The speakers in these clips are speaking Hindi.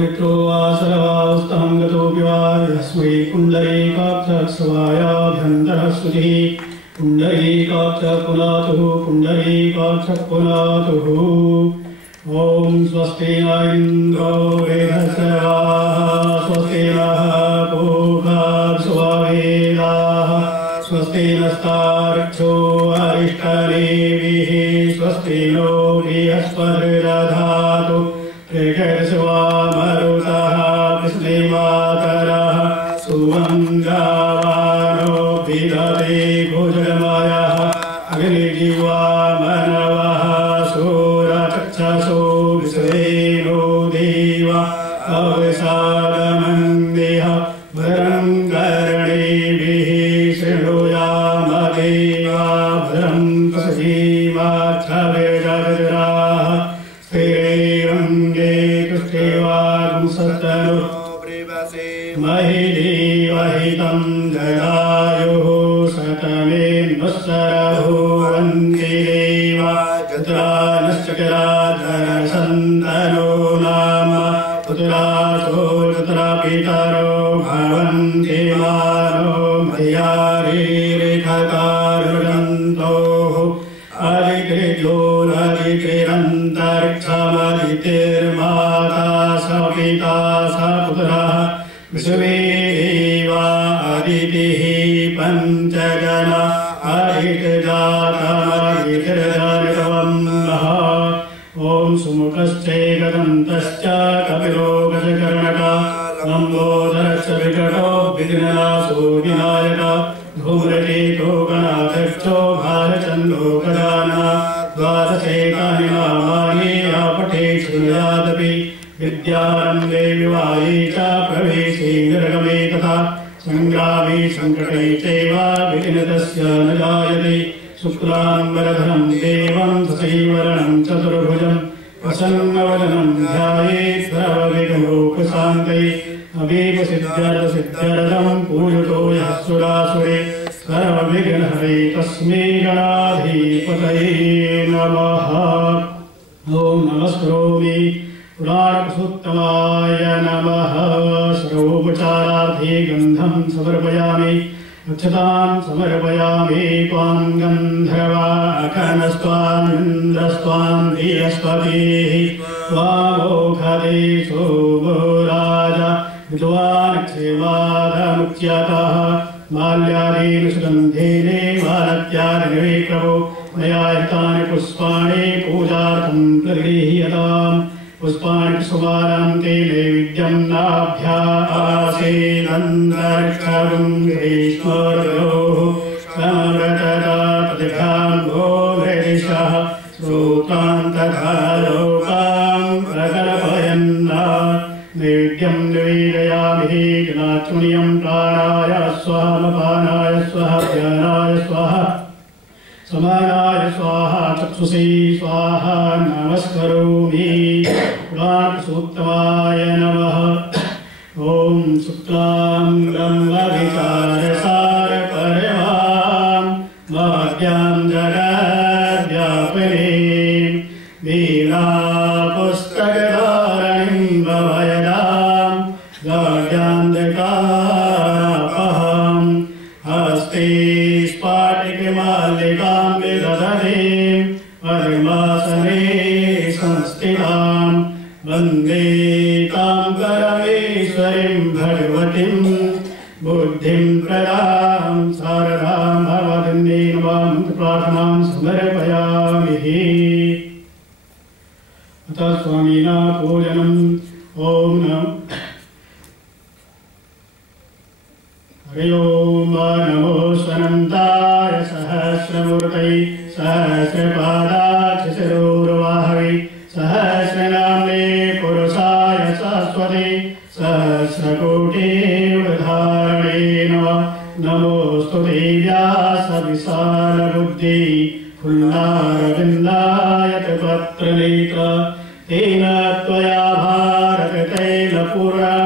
पवित्रो वा सर्वावस्थां गतोऽपि वा यस्मै पुण्डरीकाक्षस्वायाभ्यन्तरः स्तुतिः पुण्डरीकाक्षः पुनातुः पुण्डरीकाक्षः पुनातुः ॐ स्वस्ति न इन्द्रो वेदस्यवाः स्वस्ति नः पूर्वा विश्ववेदाः स्वस्ति नस्तार्क्ष्यो अरिष्टनेमिः स्वस्ति नो बृहस्पतिर्दधातु मरुतः कृष्णेमातरः सुमङ्गावानो विदते भुजगमयः अग्निजिह्वा मनवः सूरचक्षसो विश्वेनो देवा अवसादमन्देह भरं कर्णेभिः शृणुयाम देवा भरं पश्येमाक्षवेदराः स्थिरैरङ्गे तुष्टिवागुंसतनु महिदेवहितं जलायुः शतमेन्वत्सरहो वन्दे देवा चतुरानश्चकराधरसन्तनो नाम पुत्रासो चतुरापितरो भवन्ति मानो मयारेरेखकारुदन्तोः अधिकृत्यो अधिकृरन्तरिक्षमदितिर्माता स पिता स पुत्रः विश्वे देवा अदितिः पञ्चजना अदितिर्जातमदितिर्जनितवन्नः ॐ सुमुखश्चैकदन्तश्च कपिलो गजकर्णकः लम्बोदरश्च विकटो विघ्ननाशो विनायक धूम्रकेतो गणाध्यक्षो भालचन्द्रो गजाननः द्वादशैकानि नामानि आपठे शृणुयादपि विद्यारम्भे विवाहे च प्रवेशे निर्गमे तथा सङ्ग्रामे सङ्कटे चैव विघ्नतस्य न जायते शुक्लाम्बरधरं देवं दशैर्वर्णं चतुर्भुजं प्रसन्नवदनं ध्यायेत् सर्वविघ्नोपशान्तये अवेकसिद्ध्यर्थसिद्ध्यर्थं पूजितो यः सुरासुरे सर्वविघ्नहरे तस्मै गणाधिपतये नमः। ॐ नमस्करोमि पुराणपुरुषोत्तमाय नमः। सर्वोपचारार्थे गन्धं समर्पयामि अक्षतां समर्पयामि त्वां गन्धर्वाकनस्त्वामिन्द्रस्त्वां बृहस्पतिः त्वामोघदे सोमो राजा विद्वान्क्षेमादमुच्यतः माल्यादेन सुगन्धेने मालत्यादिने प्रभो मया हितानि पुष्पाणि पूजार्थं प्रगृह्यताम् पुष्पाणि कुसुमानां ते नैवेद्यं नाभ्यासेनन्दर्क्षं ग्रीष्मर्योः समव्रतता प्रतिभां भो हृदिशः श्रोतान्तधालोकां प्रकल्पयन्ना नैवेद्यं निवेदयामि जनात्मनियं प्राणाय स्वाहामपानाय स्वाहा ध्यानाय स्वाहा समानाय स्वाहा चक्षुषी स्वाहा नमस्करोमि पुराणपुरुषोत्तमाय नमः। ॐ शुक्लां विचारसारपरमां माद्यां जगद्व्यापिनीं वीणापुस्तकधारणीं भवयदां गाढ्यान्धकारापहां हस्ते स्फाटिकमालिकां विदधतीं परिमासने संस्थितां वन्दे तां परमेश्वरीं भगवतीं बुद्धिं प्रदां शारदां भगवतीं प्रार्थनां समर्पयामि। अतः स्वामिना पूजनम्। ॐ नमः हरि ओम नमो स्वनन्ताय सहस्रमूर्तये सहस्रपादाक्षशिरोर्वाहवे सहस्रनाम्ने पुरुषाय शाश्वते सहस्रकोटिवधारणे नमः। नमोऽस्तुते व्यासविशालबुद्धि फुल्लारविन्दायतपत्रनेत्र तेन त्वया भारततैलपुरा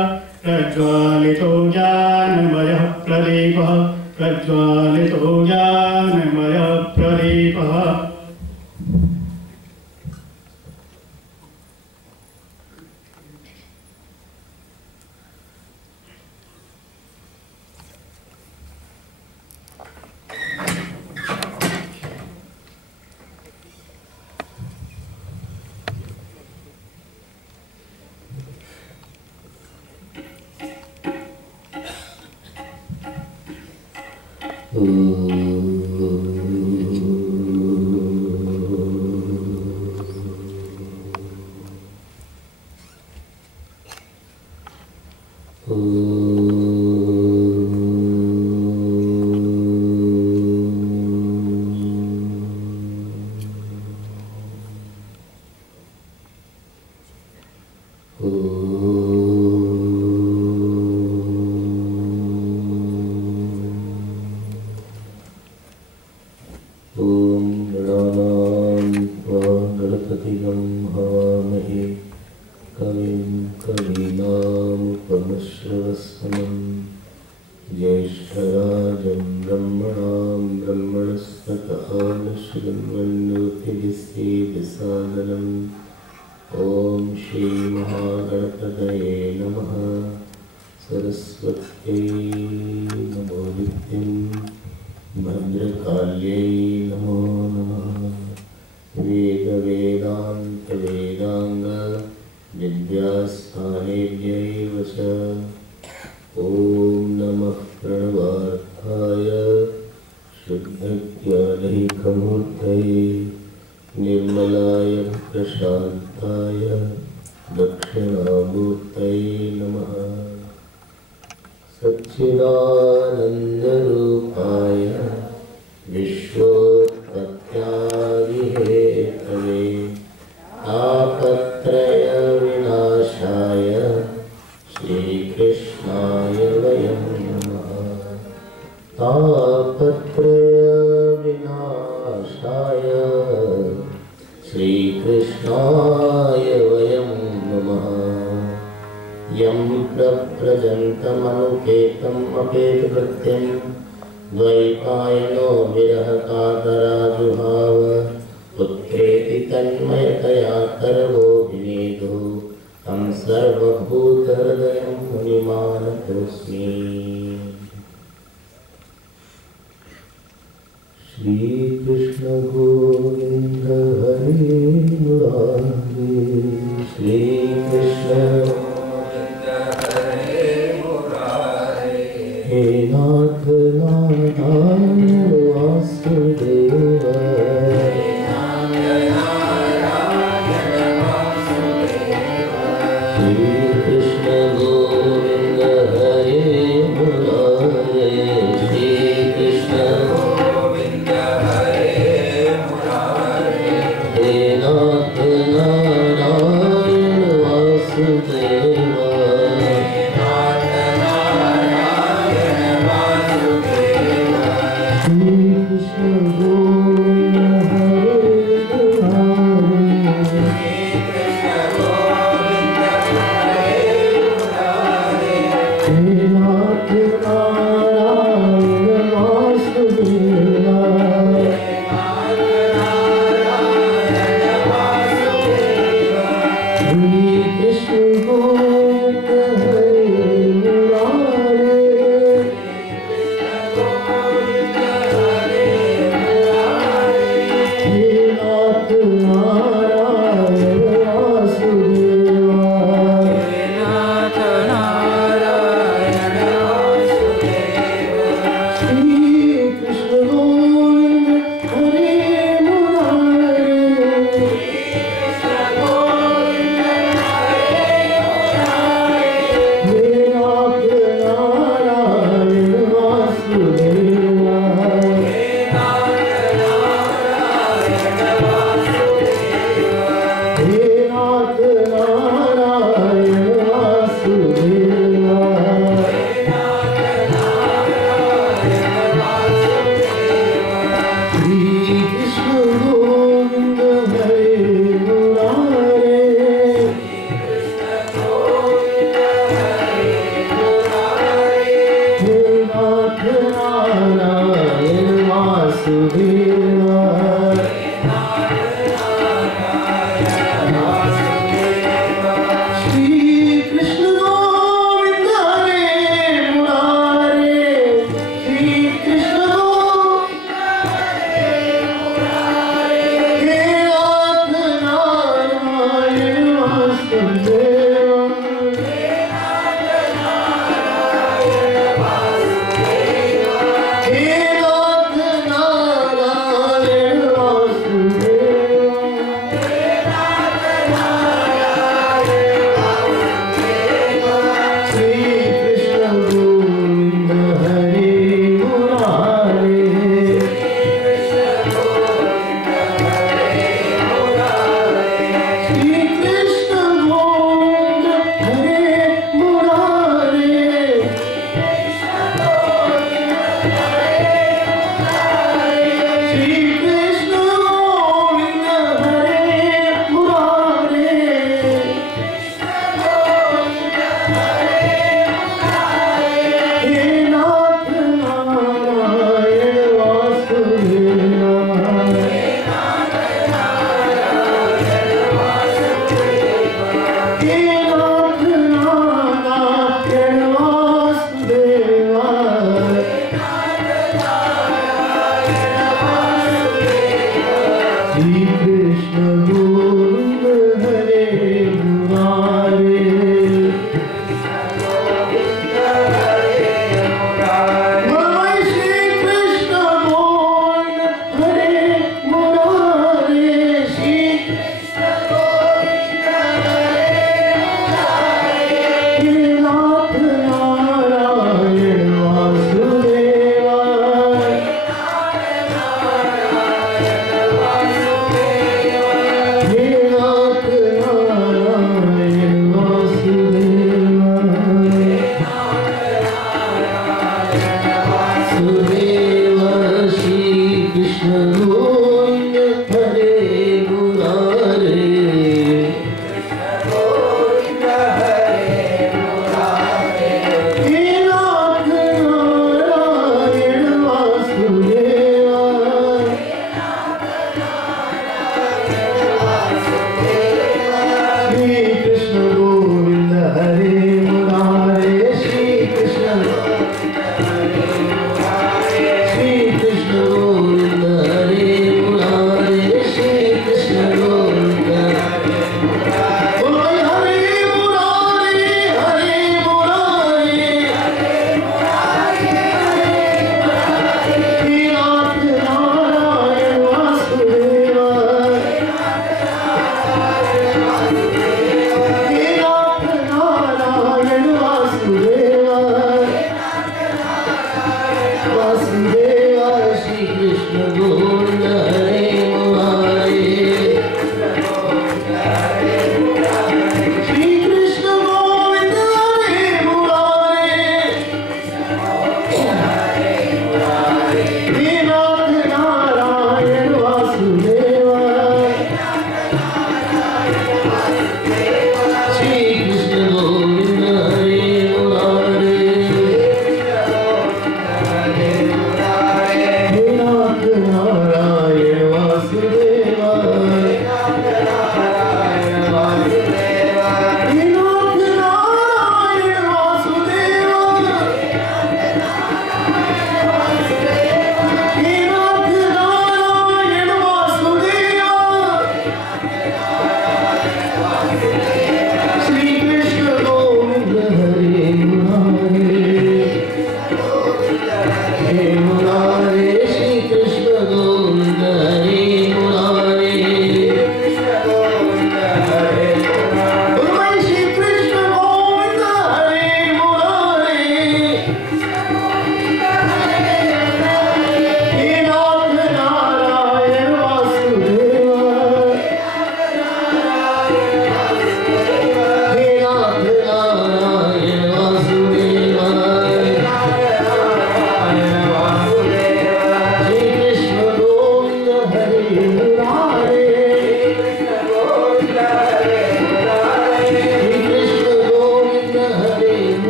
प्रज्वालितो ज्ञानमयः प्रदीपः प्रज्वालितो ज्ञानमयः प्रदीपः। He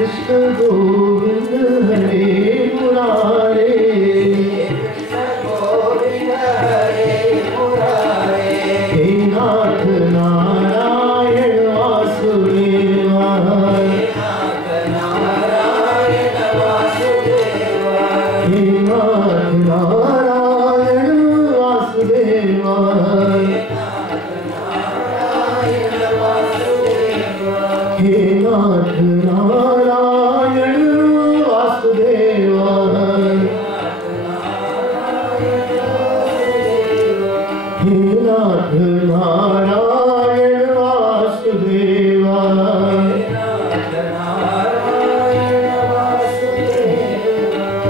कृष्ण गोविंद हरे मुरारे, हे नाथ नारायण वासुदेवा, हे नाथ नारायण वासुदेवा, हे नाथ नारायण वासुदेवा, हे नाथ नारायण वासुदेवा, हे नाथ नारायण वासुदेवा,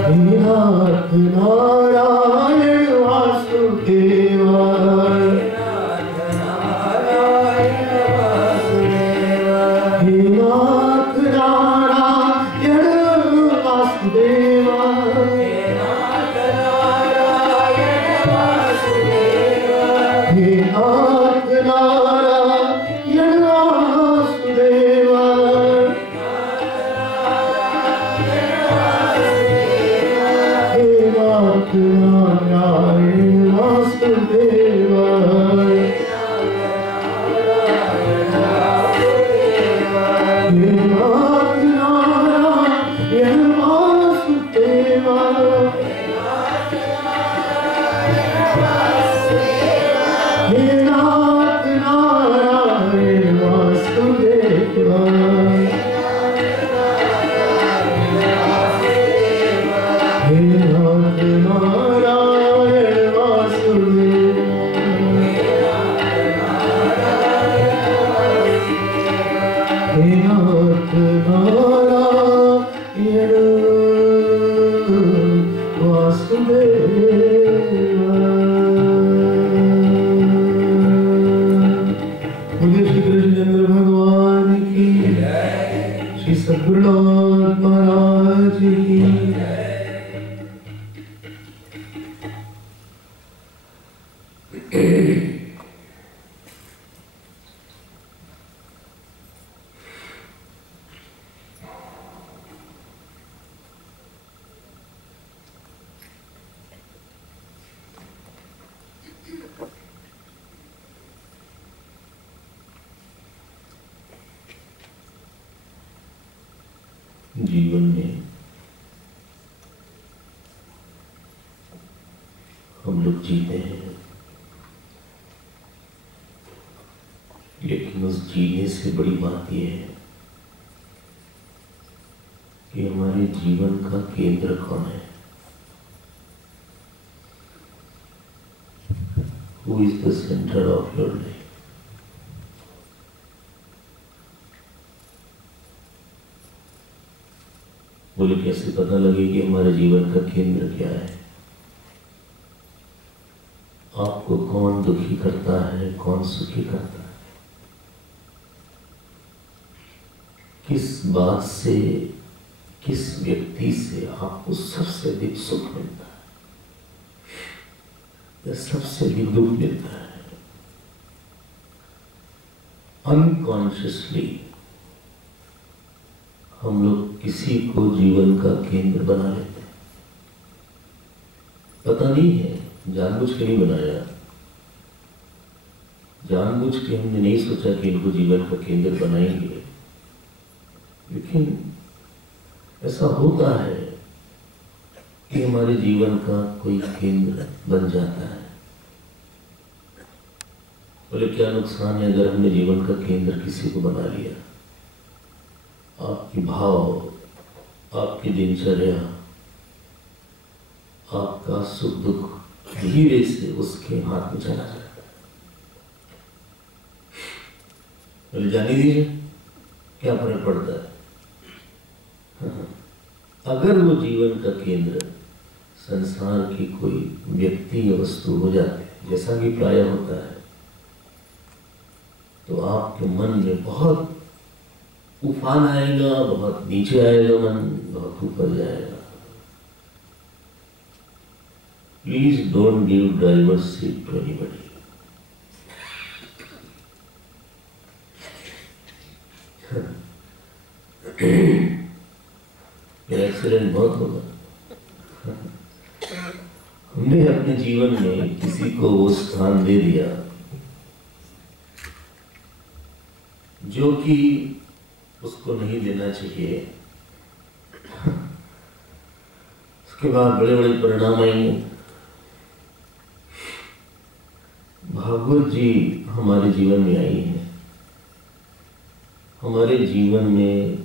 हे नाथ नारायण वासुदेवा, हे नाथ नारायण वासुदेवा, हे नाथ नारायण वासुदेवा, हे नाथ नारायण वासुदेवा, हे नाथ नारायण वासुदेवा, हे नाथ नारायण वासुदेवा, हे नाथ नारायण वासुदेवा, हे नाथ नारायण वासुदेवा। मुझे श्री कृष्णचंद्र भगवान की, श्री सद्गुरुनाथ महाराज की। जीवन में हम लोग जीते हैं, लेकिन उस जीने से बड़ी बात यह है कि हमारे जीवन का केंद्र कौन है। Who is the center of your life? बोले कैसे पता लगे कि हमारे जीवन का केंद्र क्या है? आपको कौन दुखी करता है, कौन सुखी करता है? किस बात से, किस व्यक्ति से आपको सबसे अधिक सुख मिलता है या सबसे अधिक दुख मिलता है? अनकॉन्शियसली हम लोग किसी को जीवन का केंद्र बना लेते हैं। पता नहीं है, जानबूझ के नहीं बनाया, जानबूझ के हमने नहीं सोचा कि इनको जीवन का केंद्र बनाएंगे, लेकिन ऐसा होता है कि हमारे जीवन का कोई केंद्र बन जाता है। बोले क्या नुकसान है अगर हमने जीवन का केंद्र किसी को बना लिया? आपकी भाव, आपकी दिनचर्या, आपका सुख दुख धीरे से उसके हाथ में चला जाता है। बोले जाने दीजिए, क्या फर्क पड़ता है? हाँ। अगर वो जीवन का केंद्र संसार की कोई व्यक्ति या वस्तु हो जाते, जैसा कि प्राय होता है, तो आपके मन में बहुत उफान आएगा, बहुत नीचे आएगा मन, बहुत ऊपर जाएगा। Please don't give driver seat to anybody. Accident बहुत होगा। हमने अपने जीवन में किसी को वो स्थान दे दिया जो कि उसको नहीं देना चाहिए, उसके बाद बड़े बड़े परिणाम आएंगे। भागवत जी हमारे जीवन में आई है, हमारे जीवन में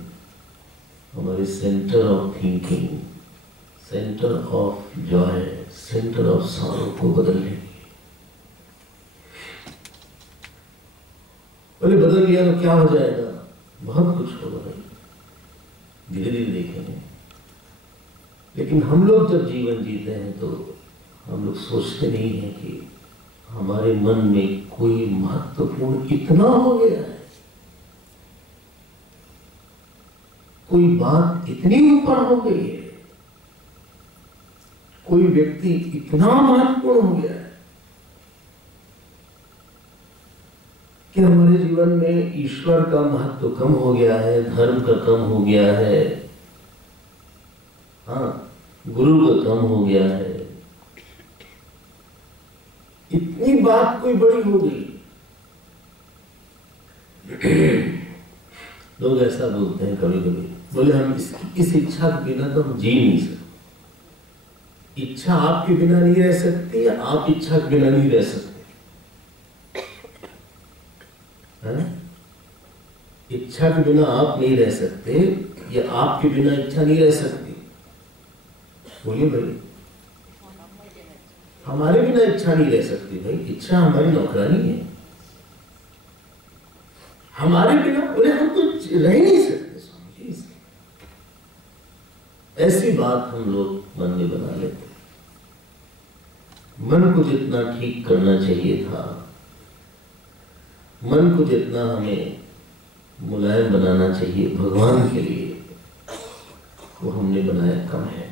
हमारे centre of thinking, centre of Joy, centre of sorrow को बदलने की। बोले बदल गया तो क्या हो जाएगा? बहुत कुछ होगा भाई, धीरे धीरे देखेंगे। लेकिन हम लोग जब जीवन जीते हैं तो हम लोग सोचते नहीं हैं कि हमारे मन में कोई महत्वपूर्ण इतना हो गया है, कोई बात इतनी ऊपर हो गई है, कोई व्यक्ति इतना महत्वपूर्ण हो गया है कि हमारे जीवन में ईश्वर का महत्व कम हो गया है, धर्म का कम हो गया है, हाँ, गुरु का कम हो गया है। इतनी बात कोई बड़ी हो गई। लोग ऐसा बोलते हैं कभी कभी, बोले हम इस इच्छा के बिना तो हम जी नहीं सकते। इच्छा आपके बिना नहीं रह सकती, या आप इच्छा के बिना नहीं रह सकते? इच्छा के बिना आप नहीं रह सकते, या आपके बिना इच्छा नहीं रह सकती? बोलिए भाई। हमारे बिना इच्छा नहीं रह सकती भाई, इच्छा हमारी नौकरानी है। हमारे बिना बोले हम तो रह नहीं सकते स्वामी जी। ऐसी बात हम लोग मन में बना लेते। मन को जितना ठीक करना चाहिए था, मन को जितना हमें मुलायम बनाना चाहिए भगवान के लिए, वो हमने बनाया कम है।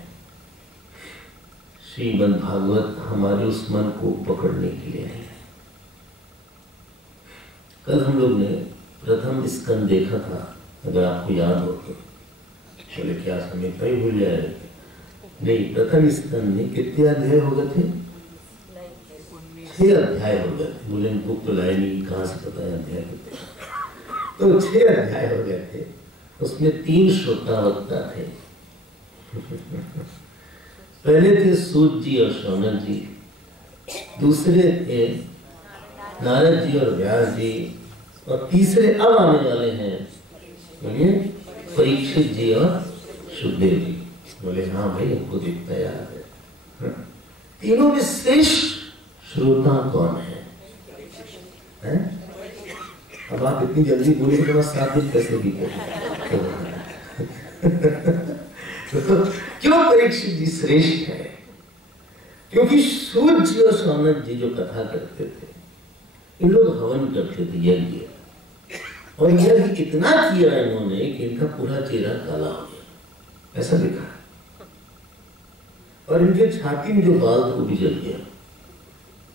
श्रीमद् भागवत हमारे उस मन को पकड़ने के लिए है। कल हम लोग ने प्रथम स्कंद देखा था, अगर आपको याद हो तो। बोले क्या समय कहीं भूल जाए? नहीं, प्रथम स्कंद में कितने अध्याय हो गए थे? 6 अध्याय हो गए थे। बोले बुक तो लाए नहीं, कहाँ से पता है अध्याय कितने? तो 6 अध्याय हो गए थे। उसमें 3 श्रोतावक्ता थे। पहले थे सूत जी और शौनक जी, दूसरे थे नारद जी और व्यास जी, और तीसरे अब आने वाले हैं बोलिए परीक्षित जी और सुखदेव जी। बोले हाँ भाई, हमको दिखता याद है। तीनों में श्रेष्ठ श्रोता कौन है? अब आप इतनी जल्दी बोले तो 7 दिन कैसे बीते? क्यों परीक्षित जी श्रेष्ठ है? क्योंकि सूत जी और शौनक जी जो कथा करते थे, इन लोग हवन करते थे, यज्ञ, और यज्ञ इतना किया इन्होंने कि इनका पूरा चेहरा काला हो गया, ऐसा लिखा है। और इनके छाती में जो बाल था वो भी जल गया,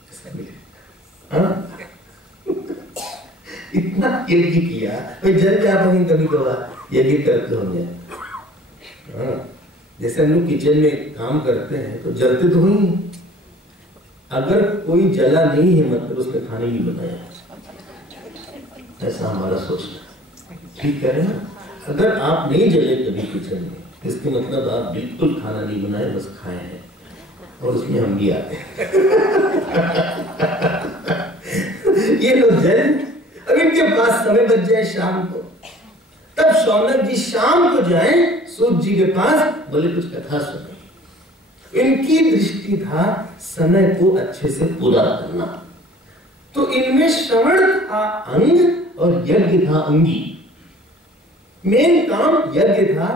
ऐसा मिला। इतना यज्ञ किया, भाई जल क्या पाएंगे? कभी कभार यज्ञ करते होंगे। जैसे हम लोग किचन में काम करते हैं तो जलते तो ही, अगर कोई जला नहीं है मतलब उसने खाने नहीं बनाया, ऐसा हमारा सोचना। ठीक कह रहे हैं ना? अगर आप नहीं जले कभी किचन में, इसके मतलब आप बिल्कुल खाना नहीं बनाए, बस खाए हैं, और उसमें हम भी आते हैं। ये लोग जल, अब इनके पास समय बच जाए शाम को, तब शौनक जी शाम को जाएं सूत जी के पास, बोले कुछ कथा सुने। इनकी दृष्टि था समय को अच्छे से पूरा करना, तो इनमें श्रवण था अंग और यज्ञ था अंगी। मेन काम यज्ञ था,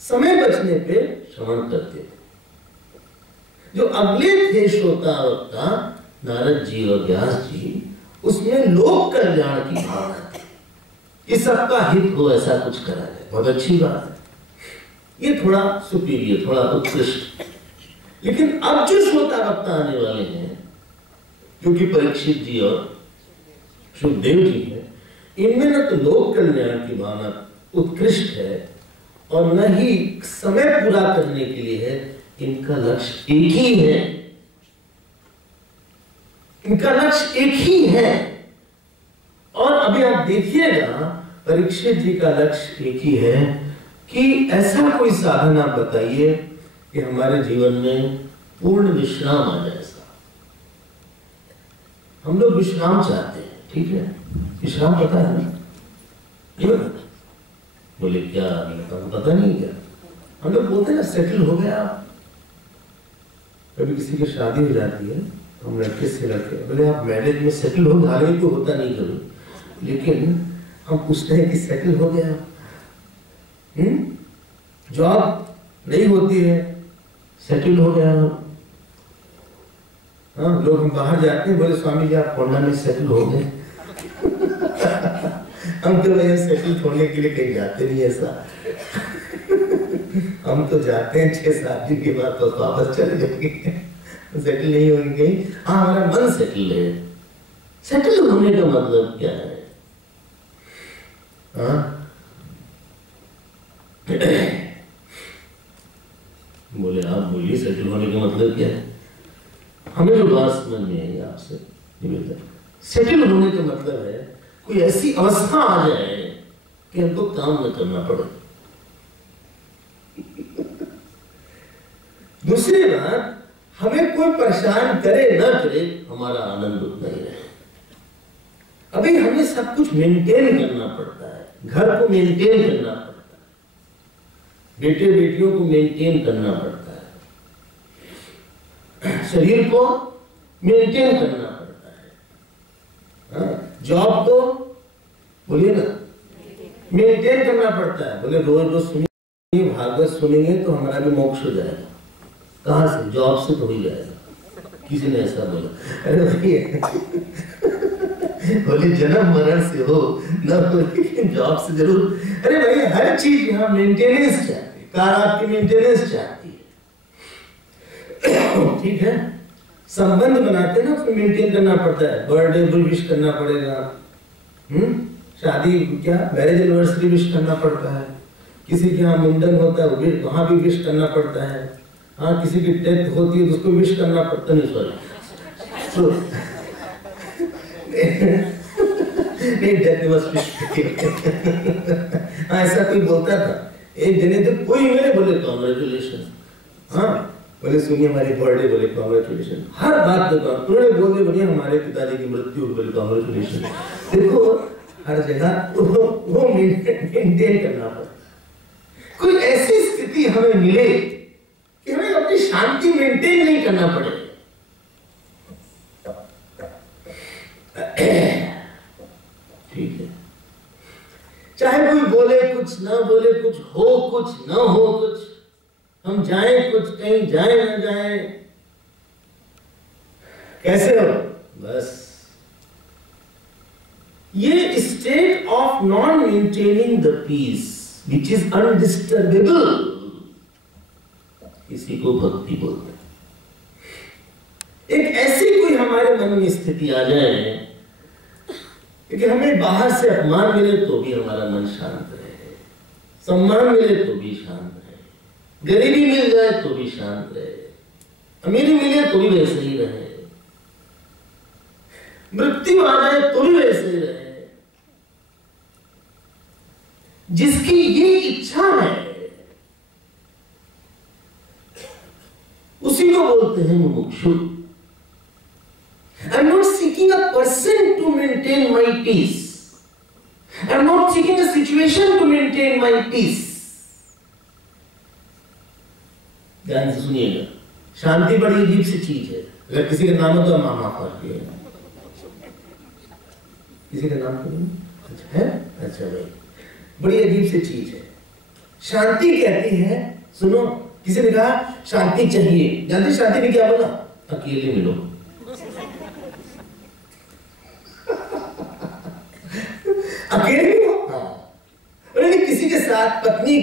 समय बचने पे श्रवण करते थे। जो अगले थे श्रोतावक्ता नारद जी और व्यास जी, उसमें लोक कल्याण की भावना थी कि सबका हित हो, ऐसा कुछ करा जाए, बहुत अच्छी बात है, ये थोड़ा सुपीरियर, थोड़ा उत्कृष्ट। लेकिन अब जो श्रोतावक्ता आने वाले हैं, क्योंकि परीक्षित जी और सुखदेव जी हैं, इनमें न तो लोक कल्याण की भावना उत्कृष्ट है, और न ही समय पूरा करने के लिए है। इनका लक्ष्य एक ही है, इनका लक्ष्य एक ही है। और अभी आप देखिएगा परीक्षित जी का लक्ष्य एक ही है कि ऐसा कोई साधन आप बताइए कि हमारे जीवन में पूर्ण विश्राम आ जाए। हम लोग विश्राम चाहते हैं, ठीक है, विश्राम पता है ना? क्यों? बोले क्या पता नहीं क्या? हम लोग बोलते हैं सेटल हो गया। कभी किसी की शादी हो जाती है, हम लड़के से लड़के बोले आप मैरिज में सेटल हो, हालांकि तो होता नहीं कभी, लेकिन हम पूछते हैं कि सेटल हो गया। जॉब नहीं होती है, सेटल हो गया। हाँ, लोग हम बाहर जाते हैं, बोले स्वामी जी आप कोरोना में सेटल हो गए। हम तो भैया सेटल होने के लिए कहीं जाते नहीं ऐसा। हम तो जाते हैं 6-7 दिन के बाद तो वापस चले जाएंगे, सेटल नहीं होंगे। हाँ, हमारा मन सेटल है। सेटल होने का मतलब क्या है? हाँ बोले आप बोलिए सेटल होने का मतलब क्या है? हमें जो बात समझ में आई आपसे निवेदन, सेटल होने का मतलब है कोई ऐसी अवस्था आ जाए कि हमको काम न करना पड़े। दूसरी बात, हमें कोई परेशान करे न करे, हमारा आनंद उतना ही रहे। अभी हमें सब कुछ मेंटेन करना पड़ता है, घर को मेंटेन करना पड़ता है, बेटे बेटियों को मेंटेन करना पड़ता है, शरीर को मेंटेन करना पड़ता है, जॉब को बोलिए ना मेंटेन करना पड़ता है। बोले रोज रोज सुनिए भागवत सुनेंगे तो हमारा भी मोक्ष हो जाएगा। कहाँ से? जॉब से तो हो ही जाएगा। किसी ने ऐसा बोला। अरे भैया बोले जन्म मरण से हो न हो, लेकिन जॉब से जरूर। अरे भाई हर चीज यहाँ मेंटेनेंस चाहती है, कार आपकी मेंटेनेंस चाहती है, ठीक है। संबंध बनाते ना उसको मेंटेन करना पड़ता है, बर्थडे भी विश करना पड़ेगा, शादी क्या मैरिज एनिवर्सरी विश करना पड़ता है, किसी के यहाँ मुंडन होता है वहां भी विश करना पड़ता है, हाँ किसी की डेथ होती है तो उसको विश करना पड़ता नहीं, सॉरी नहीं डेथ वाज विश। हाँ ऐसा कोई बोलता था एक जने तो कोई मेरे बोले कॉन्ग्रेचुलेशन, हाँ बोले सुनिए हमारी बर्थडे, बोले कॉन्ग्रेचुलेशन। हर बात तो उन्होंने बोले बोलिए हमारे पिताजी की मृत्यु, बोले कॉन्ग्रेचुलेशन। देखो हर जगह वो मेंटेन करना पड़ता। कोई ऐसी स्थिति हमें मिले कि हमें अपनी शांति मेंटेन नहीं करना पड़े। ठीक है, चाहे कोई बोले कुछ, ना बोले कुछ, हो कुछ, ना हो कुछ, हम जाएं कुछ, कहीं जाएं ना जाएं, कैसे हो, बस ये state of non maintaining the peace which is undisturbable, इसी को भक्ति बोलते हैं। एक ऐसी कोई हमारे मन में स्थिति आ जाए कि हमें बाहर से अपमान मिले तो भी हमारा मन शांत रहे, सम्मान मिले तो भी शांत रहे, गरीबी मिल जाए तो भी शांत रहे, अमीरी मिले तो भी वैसे ही रहे, मृत्यु आ जाए तो भी वैसे ही रहे। जिसकी ये इच्छा है उसी को बोलते हैं मुमुक्षु। I'm not seeking a person to maintain my peace. I'm not seeking a situation to maintain my peace. ध्यान से सुनिएगा, शांति बड़ी अजीब सी चीज है। अगर किसी का नाम हो तो मामा पार्टी है, किसी का नाम अच्छा है, अच्छा भाई, बड़ी अजीब सी चीज है। शांति कहती है, सुनो, किसी ने कहा शांति चाहिए, जानते शांति ने क्या बोला? अकेले मिलो। अकेले हो, हाँ। अरे किसी के साथ पत्नी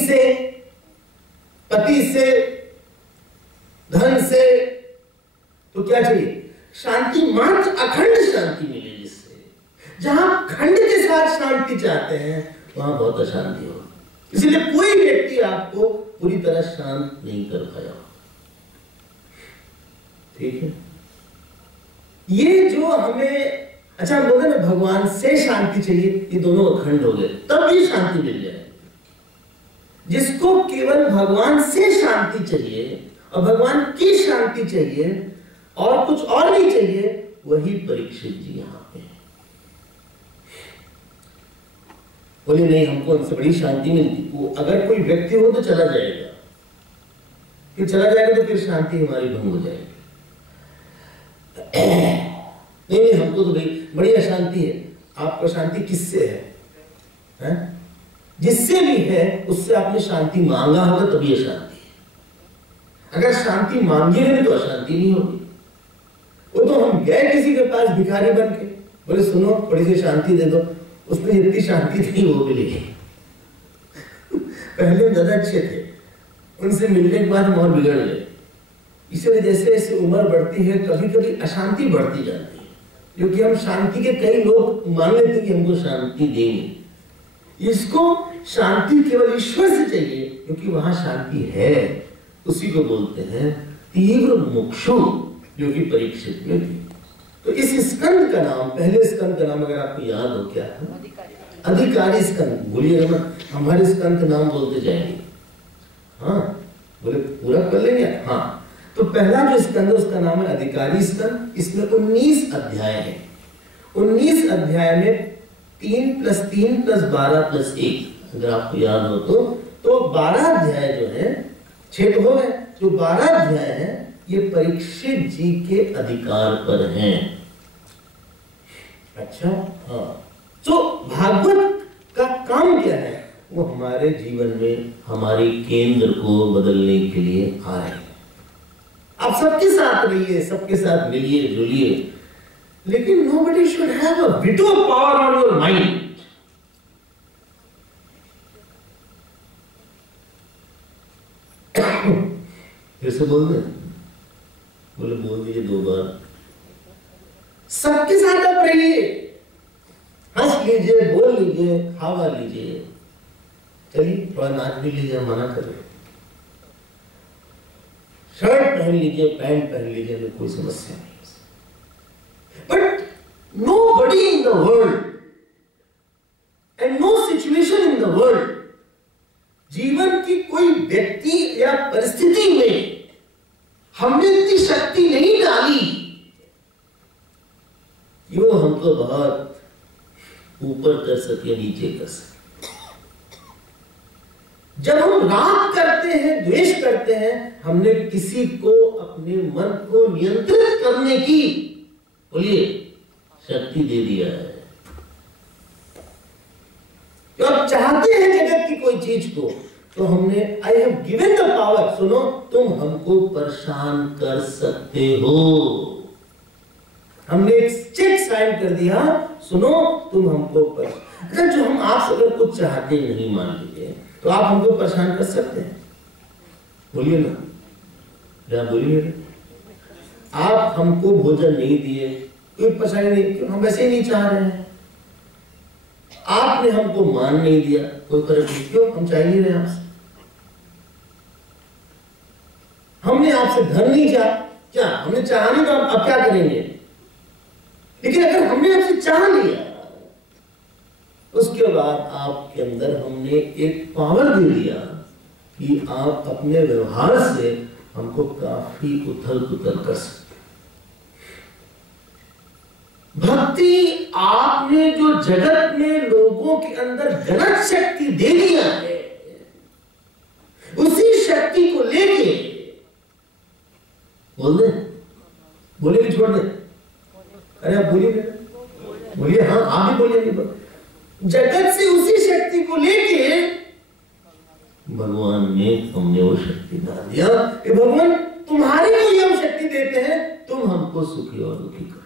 से, पति से, धन से, तो क्या चाहिए? शांति, मात्र अखंड शांति मिले। जहां खंड के साथ शांति चाहते हैं वहां बहुत अशांति होगी। इसलिए कोई व्यक्ति आपको पूरी तरह शांत नहीं कर पाया। ठीक है, ये जो हमें अच्छा हम बोलते ना भगवान से शांति चाहिए, ये दोनों अखंड हो गए तब ये शांति मिल जाए। जिसको केवल भगवान से शांति चाहिए और भगवान की शांति चाहिए और कुछ और नहीं चाहिए, वही परीक्षित जी यहां पे है। बोले नहीं हमको उनसे बड़ी शांति मिलती। वो अगर कोई व्यक्ति हो तो चला जाएगा, फिर चला जाएगा तो फिर शांति हमारी भंग हो जाएगी। नहीं हमको तो भाई बड़ी अशांति है। आपको शांति किससे है? जिससे भी है उससे आपने शांति मांगा होगा तभी अशांति है। अगर शांति मांगी है तो अशांति नहीं होगी। वो तो हम गए किसी के पास भिखारी बन के, बोले सुनो थोड़ी सी शांति दे दो, उसमें जितनी शांति थी वो मिली। पहले ज्यादा अच्छे थे, उनसे मिलने के बाद हम और बिगड़ गए। इसलिए जैसे जैसे उम्र बढ़ती है कभी कभी अशांति बढ़ती जाती है, क्योंकि हम शांति के कई लोग मान लेते कि हमको शांति देंगे। इसको शांति केवल ईश्वर से चाहिए, क्योंकि वहां शांति है। उसी को बोलते हैं तीव्र मुक्षु, जो कि परीक्षित में थी। तो इस स्कंद का नाम, पहले स्कंद का नाम अगर आपको याद हो क्या है? अधिकारी स्कंद। भूलिएगा मत, हमारे स्कंद का नाम बोलते जाएंगे। हाँ बोले पूरा कर लेंगे। हाँ तो पहला जो स्कंद है उसका नाम है अधिकारी स्कंद। इसमें 19 अध्याय है। 19 अध्याय में 3 + 3 + 12 + 1 अगर आपको याद हो तो 12 अध्याय जो है, 6 तो हो गए, जो 12 अध्याय है ये परीक्षित जी के अधिकार पर हैं। अच्छा हाँ, तो भागवत का काम क्या है? वो हमारे जीवन में हमारे केंद्र को बदलने के लिए आए हैं। आप सबके साथ रहिए, सबके साथ मिलिए जुलिए, लेकिन nobody should have a veto power on your mind. कैसे बोल दें? बोले बोल दीजिए 2 बार। सबके साथ आप रहिए, हंस लीजिए, बोल लीजिए, हवा लीजिए, चलिए थोड़ा नाच भी लीजिए, मना करें, शर्ट पहन लीजिए, पैंट पहन लीजिए, तो कोई समस्या नहीं। But nobody in the world and no situation in the world, जीवन की कोई व्यक्ति या परिस्थिति में हमने इतनी शक्ति नहीं डाली कि वो हमको बहुत ऊपर कर सके, नीचे कर सके। जब हम राग करते हैं, द्वेष करते हैं, हमने किसी को अपने मन को नियंत्रित करने की, बोलिए, शक्ति दे दिया है। तो आप चाहते हैं जगत की कोई चीज को, तो हमने I have given the power. सुनो, तुम हमको परेशान कर सकते हो। हमने एक चेक साइन कर दिया, सुनो तुम हमको अच्छा, जो हम आपसे अगर कुछ चाहते नहीं मान लीजिए, तो आप हमको परेशान कर सकते हैं। बोलिए ना, क्या बोलिए? आप हमको भोजन नहीं दिए, कोई परेशानी नहीं, क्यों? हम वैसे ही नहीं चाह रहे हैं। आपने हमको मान नहीं दिया, कोई फर्क नहीं, क्यों? हम चाह नहीं रहे आपसे। हमने आपसे धन नहीं चाहा, क्या हमने चाहा नहीं, तो अब क्या करेंगे? लेकिन अगर हमने आपसे चाह लिया, उसके बाद आपके अंदर हमने एक पावर दे दिया कि आप अपने व्यवहार से हमको काफी उथल पुथल कर सकते। भक्ति आपने जो जगत में लोगों के अंदर गलत शक्ति दे दिया है, उसी शक्ति को लेके बोल दे, बोले कि छोड़ दे? अरे आप बोलिए, बोलिए। हाँ आप भी बोलिए। जगत से उसी शक्ति को लेके भगवान ने हमने वो शक्ति डाल दिया कि भगवान तुम्हारी को हम शक्ति देते हैं, तुम हमको सुखी और दुखी करो।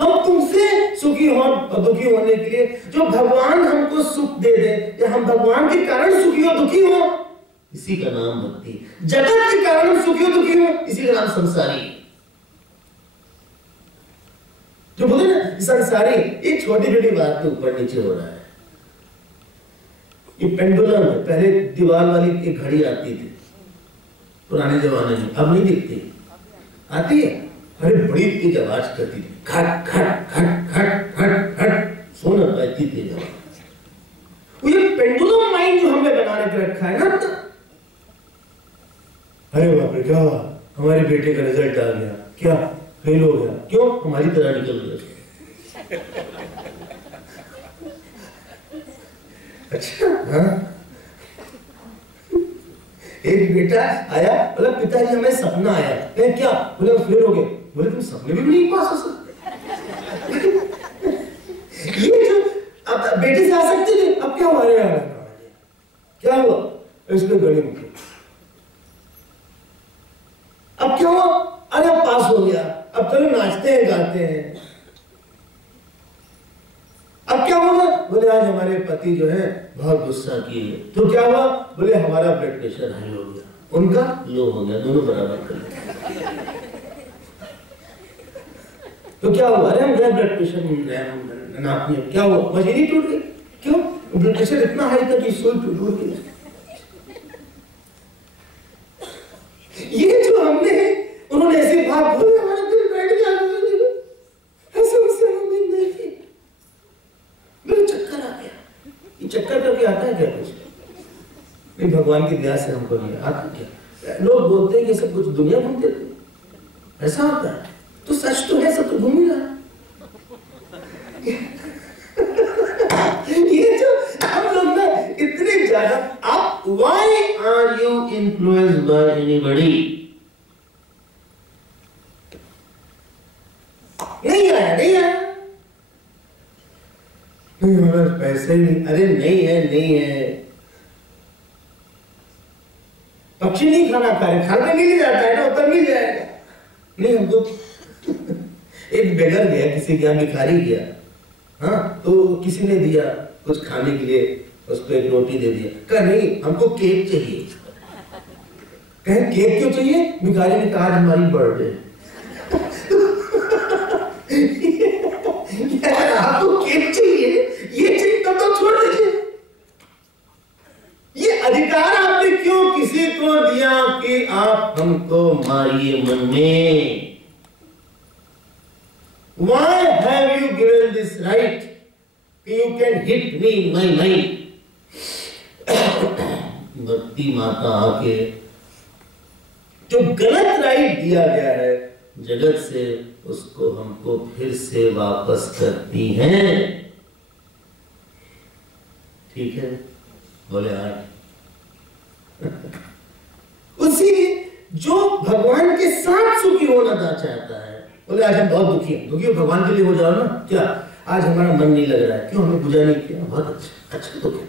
हम तुमसे सुखी और दुखी होने के लिए, जो भगवान हमको सुख दे दे, या हम भगवान के कारण सुखी और दुखी हो, इसी का नाम भक्ति। जगत के कारण हम सुखी और दुखी हो, इसी का नाम संसारी। जो बोले ना, संसारी, ये छोटी छोटी बात पे ऊपर नीचे हो रहा है। ये पेंडुलम है, पहले दीवार वाली एक घड़ी आती थी पुराने जमाने में, अब नहीं दिखती, आती है, अरे बड़ी तेज आवाज करती थी, खट खट खट खट खट खट, सोना पाती तेज आवाज। वो ये पेंडुलम माइंड जो हमने बना के रखा है ना, अरे बाप रे क्या हुआ, हमारे बेटे का रिजल्ट आ गया, क्या फेल हो गया, क्यों, हमारी तरह निकल गया। अच्छा हाँ, एक बेटा आया, बोला पिताजी हमें सपना आया, क्या, बोले फेल हो गए, बोले तुम सपने में भी नहीं पास हो सकते। ये जो अब बेटे से आ सकते थे, अब क्या हुआ, क्या हुआ, इसमें गणित में अब क्या हुआ, अरे अब पास हो गया, अब चलो नाचते हैं गाते हैं। अब क्या होगा, बोले आज हमारे पति जो है बहुत गुस्सा किए, तो क्या हुआ, बोले हमारा ब्लड प्रेशर हाई हो गया, उनका लो हो गया, दोनों बराबर कर लिया। तो क्या हुआ, अरे हम गए ब्लड प्रेशर नापने, क्या हुआ, मशीन टूट गई, क्यों, ब्लड प्रेशर इतना हाई था कि सुई टूट गई। ये जो हमने, उन्होंने ऐसी बात बोली, हमारे दिल बैठ गया, ऐसे उससे उम्मीद नहीं थी, मेरे चक्कर आ गया। ये चक्कर करके आता है क्या कुछ, नहीं भगवान की दया से हमको नहीं आता क्या। लोग बोलते हैं कि सब कुछ दुनिया घूमते थे, ऐसा होता है, तो सच तो है, सब तो घूम ही रहा है। ये जो हम लोग ना इतने ज्यादा, आप why are you influenced by anybody? नहीं आया, नहीं आया, नहीं हमारे पैसे नहीं, अरे नहीं है, नहीं है, पक्षी नहीं खाना खा रहे, खाने मिल जाता है ना, उत्तर मिल जाएगा, नहीं हमको। एक बेगर गया किसी के यहाँ, भिखारी गया, हाँ, तो किसी ने दिया कुछ खाने के लिए, उसको एक रोटी दे दिया, कहा नहीं हमको केक चाहिए। कहे केक क्यों चाहिए, भिखारी ने कहा आज हमारी बर्थडे। आपको केक चाहिए, ये चिंता तो छोड़ दीजिए, ये अधिकार आपने क्यों किसी को दिया कि आप हमको मारिए मन में। Why have you given this right? You can hit me in my mind. भक्ति माता आके जो गलत राइट दिया गया है जगत से, उसको हमको फिर से वापस करती हैं। ठीक है, बोले आज उसी जो भगवान के साथ सुखी होना चाहता है, बोले आज हम बहुत दुखी हैं, दुखी हो भगवान के लिए हो जाओ ना, क्या आज हमारा मन नहीं लग रहा है, क्यों हमने पूजा नहीं किया, बहुत अच्छा, अच्छा तो क्या,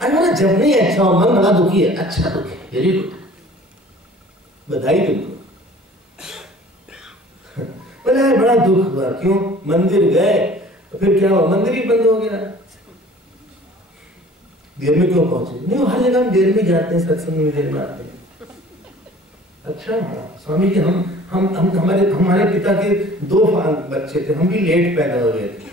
आज हमारा जब नहीं अच्छा हो, मन बड़ा दुखी है, अच्छा दुखी है, वेरी गुड, बधाई तुमको। बोला बड़ा दुख हुआ, क्यों, मंदिर गए तो फिर क्या हुआ, मंदिर ही बंद हो गया, देर में क्यों पहुंचे, नहीं हर जगह हम देर में जाते हैं, सत्संग में देर में आते हैं। अच्छा स्वामी जी, हम हमारे पिता के 2 बच्चे थे, हम भी लेट पैदा हो गए थे।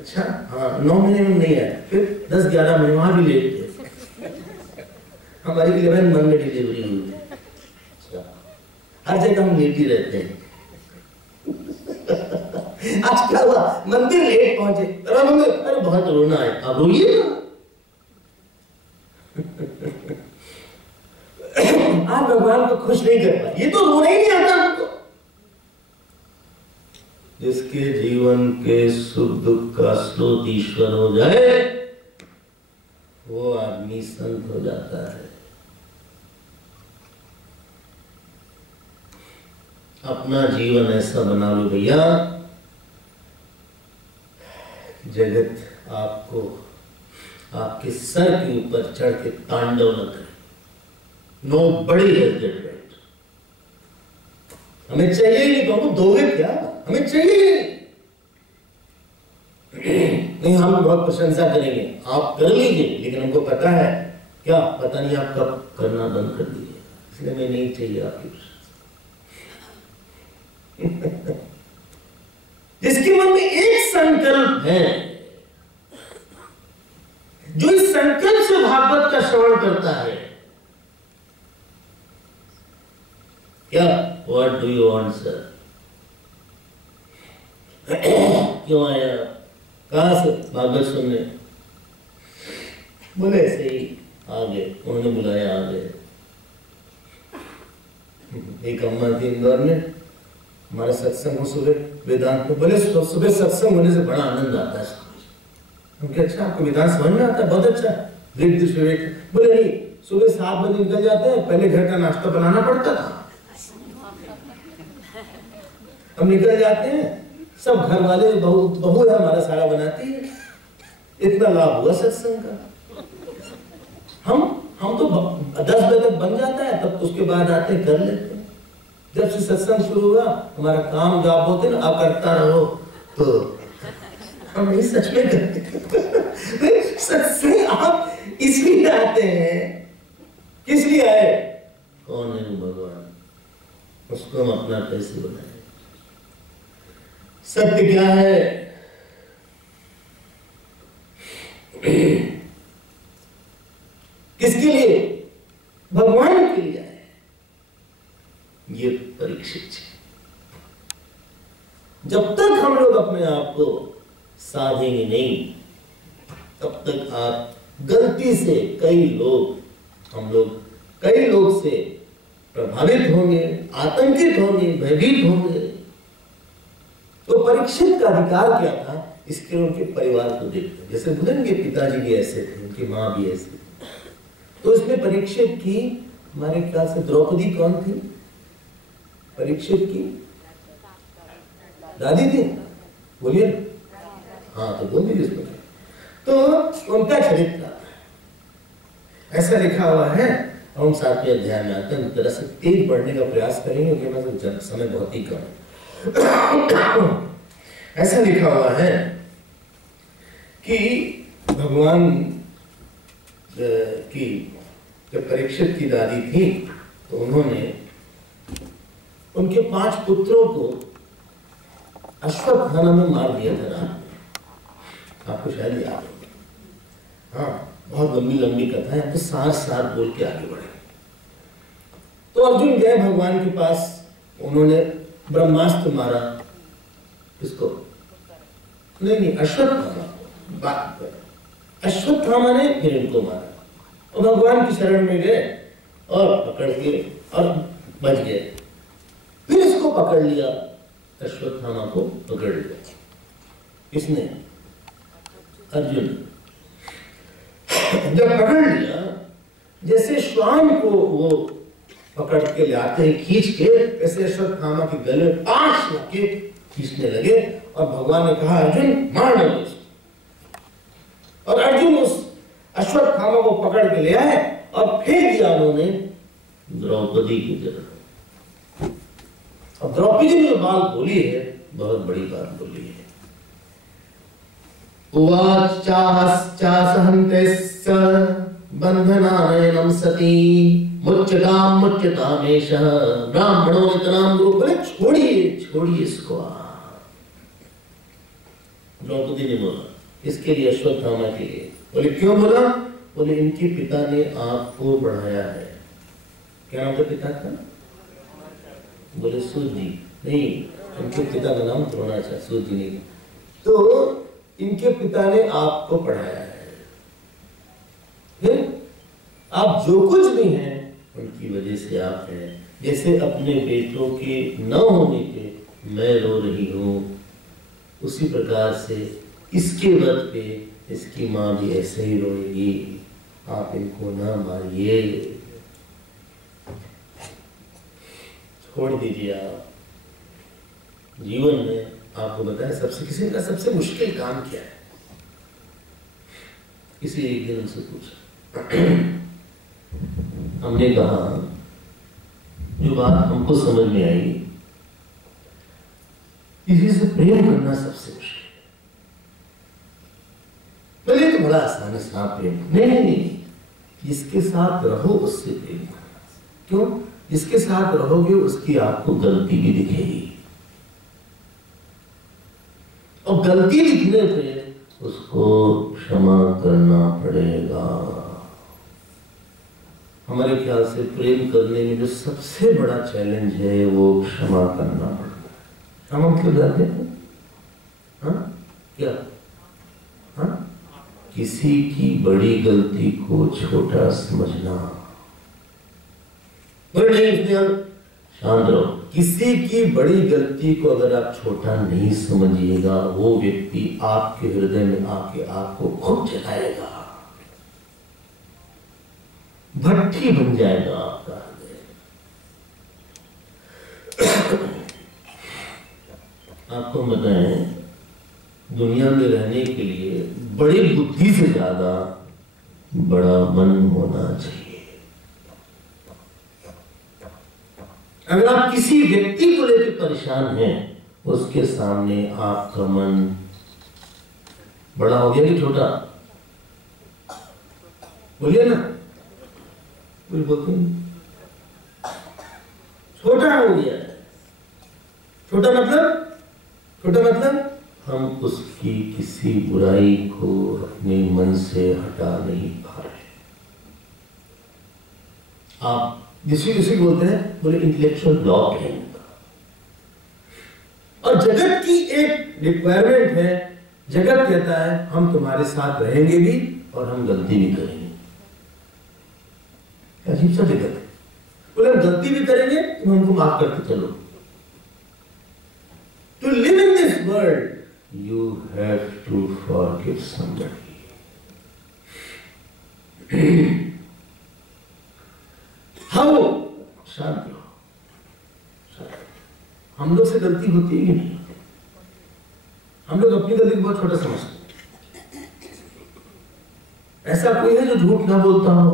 अच्छा हाँ, 9 महीने में नहीं आए, फिर 10-11 महीने वहां भी लेट थे, हमारी 11 मंथ में डिलीवरी हुई थी। अच्छा, हर जगह हम लेट ही रहते हैं। आज क्या हुआ, मंदिर लेट पहुंचे, अरे बहुत रोना है, अब रोइए ना। आप भगवान को खुश नहीं कर पाए, ये तो रोना ही नहीं आता हमको। जिसके जीवन के सुख दुख का स्रोत ईश्वर हो जाए, वो आदमी संत हो जाता है। अपना जीवन ऐसा बना लो भैया, जगत आपको आपके सर के ऊपर चढ़ के तांडव न करे। Nobody has that right. हमें चाहिए ही नहीं, तो दोगे क्या, हमें चाहिए ही नहीं, हम बहुत प्रशंसा करेंगे, आप कर लीजिए, लेकिन हमको पता है क्या, पता नहीं आप कब करना बंद कर दीजिए, इसलिए हमें नहीं चाहिए आपकी प्रशंसा। जिसके मन में एक संकल्प है, जो इस संकल्प से भागवत का श्रवण करता है, क्या what do you want sir, क्यों आया, कहां से भागवत सुनने, बोले ऐसे ही आ गए, उन्होंने बुलाया आ गए। एक अम्मा थी इंदौर में, हमारा सत्संग हो सुबह वेदांत में, बोले सुबह सत्संग होने से बड़ा आनंद आता है। हम क्या, अच्छा आपको वेदांत समझ में आता है, बहुत अच्छा, दृढ़ विवेक। बोले नहीं, सुबह 7 बजे निकल जाते हैं, पहले घर का नाश्ता बनाना पड़ता था, हम निकल जाते हैं, सब घर वाले बहू है हमारा सारा बनाती है, इतना लाभ हुआ सत्संग का। हम तो 10 बजे तक बन जाता है, तब उसके बाद आते हैं, कर लेते हैं। जब से सत्संग शुरू हुआ, हमारा काम जॉब होते ना, आप करता रहो, तो हम नहीं सच में करते। सत्संग आप इसलिए आते हैं, किस लिए आए, कौन है वो भगवान, उसको हम अपना कैसे बनाए। सत्य क्या है, किसके लिए, भगवान के लिए आए, ये परीक्षित है। जब तक हम लोग अपने आप को साधेंगे नहीं, तब तक आप गलती से कई लोग से प्रभावित होंगे, आतंकित होंगे, भयभीत होंगे। तो परीक्षित का अधिकार क्या था, इसके उनके परिवार को देखते, जैसे बुलंद के पिताजी भी ऐसे थे, उनकी माँ भी ऐसी थी। तो इसमें परीक्षित की, हमारे ख्याल से द्रौपदी कौन थी, परीक्षित की दादी थी, बोलिए, हाँ तो बोल दीजिए इसमें। तो उनका चरित्र ऐसा लिखा हुआ है, हम 7वें अध्याय में आते हैं, तरह से तेज बढ़ने का प्रयास करेंगे क्योंकि समय बहुत ही कम है। ऐसा लिखा हुआ है कि भगवान की जब परीक्षित की दादी थी, तो उन्होंने उनके 5 पुत्रों को अश्वत्थामा में मार दिया था रात में, आपको शायद याद हो। हाँ, बहुत लंबी कथा है, तो सार बोल के आगे बढ़े। तो अर्जुन गए भगवान के पास, उन्होंने ब्रह्मास्त्र मारा, किसको, नहीं अश्वत्थामा ने फिर इनको मारा, और भगवान की शरण में गए और पकड़ के और बच गए। फिर इसको पकड़ लिया, अश्वत्थामा को पकड़ लिया, किसने, अर्जुन। जब पकड़ लिया, जैसे श्वान को वो पकड़ के लाते हैं खींच के, ऐसे अश्वत्थामा के गले 5 लगे खींचने लगे, और भगवान ने कहा अर्जुन मार डालो इसको। और अर्जुन उस अश्वत्थामा को पकड़ के ले आए और फेंक दिया उन्होंने द्रौपदी की तरफ। अब द्रौपदी ने जो बात बोली है, बहुत बड़ी बात बोली है। उवाचाश्चासहन्तेस्य बन्धनानयनं सती मुच्यतामेषः ब्राह्मणो नितरां गुरु। बोले छोड़िए इसको। द्रौपदी ने बोला, इसके लिए, अश्वत्थामा के लिए। बोले क्यों बोला, बोले इनके पिता ने आपको बढ़ाया है। क्या नाम था पिता का, बोले सूत जी। नहीं, उनके पिता का नाम द्रोणाचार्य, सूत जी नहीं। तो इनके पिता ने आपको पढ़ाया है, आप जो कुछ भी हैं उनकी वजह से आप हैं। जैसे अपने बेटों के न होने पे मैं रो रही हूं, उसी प्रकार से इसके वध पे इसकी माँ भी ऐसे ही रोएगी। आप इनको ना मारिए, छोड़ दीजिए। आप जीवन में आपको बताएं, किसी का सबसे मुश्किल काम क्या है। किसी एक दिन उनसे पूछा, हमने कहा जो बात हमको समझ में आई, किसी से प्रेम करना सबसे मुश्किल है। पहले तो बड़ा आसान है, साथ प्रेम। नहीं, जिसके साथ रहो उससे प्रेम करना। क्यों, जिसके साथ रहोगे उसकी आपको गलती भी दिखेगी। और गलती दिखने पे उसको क्षमा करना पड़ेगा। हमारे ख्याल से प्रेम करने में जो सबसे बड़ा चैलेंज है वो क्षमा करना पड़ता है। क्षमा मतलब जाते हैं क्या? हाँ, किसी की बड़ी गलती को छोटा समझना। नहीं, शांत रहो। किसी की बड़ी गलती को अगर आप छोटा नहीं समझिएगा, वो व्यक्ति आपके हृदय में आके आपको खुद जलाएगा, भट्टी बन जाएगा आपका हृदय। आपको बताएं, दुनिया में रहने के लिए बड़ी बुद्धि से ज्यादा बड़ा मन होना चाहिए। अगर आप किसी व्यक्ति को लेकर परेशान हैं, उसके सामने आपका मन बड़ा हो गया कि छोटा? बोलिए ना, कुछ बोलते नहीं। छोटा हो गया। छोटा मतलब हम उसकी किसी बुराई को अपने मन से हटा नहीं पा रहे। आप जिसे बोलते हैं, बोले इंटेलेक्चुअल ब्लॉक है। और जगत की एक रिक्वायरमेंट है, जगत कहता है हम तुम्हारे साथ रहेंगे भी और हम गलती भी करेंगे। अजीब सा जगत है। बोले हम गलती भी करेंगे, तुम हमको माफ करके चलो। To live in this world, you have to forgive somebody. How? शांत रहो। हम लोग से गलती होती है कि नहीं? हम लोग अपनी गलती को बहुत छोटा समझते हैं। ऐसा कोई है जो झूठ ना बोलता हो?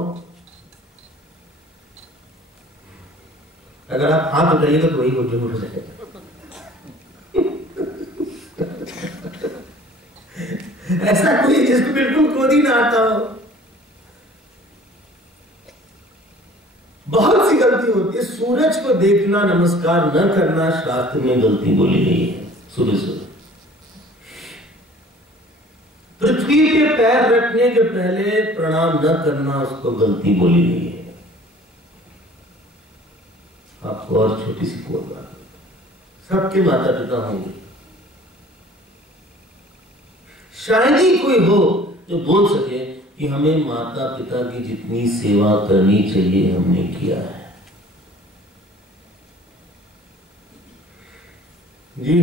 अगर आप हाथ उठाइएगा तो वही झूठ हो जाएगा। ऐसा कोई जिसको बिल्कुल क्रोध ही ना आता हो? बहुत सी गलती होती है। सूरज को देखना, नमस्कार न करना शास्त्र में गलती बोली गई है। सुबह सुबह पृथ्वी पे पैर रखने के पहले प्रणाम न करना, उसको गलती बोली गई है। आपको और छोटी सी कोई बात, सबके माता पिता होंगे, शायद ही कोई हो जो बोल सके कि हमें माता पिता की जितनी सेवा करनी चाहिए हमने किया है। जी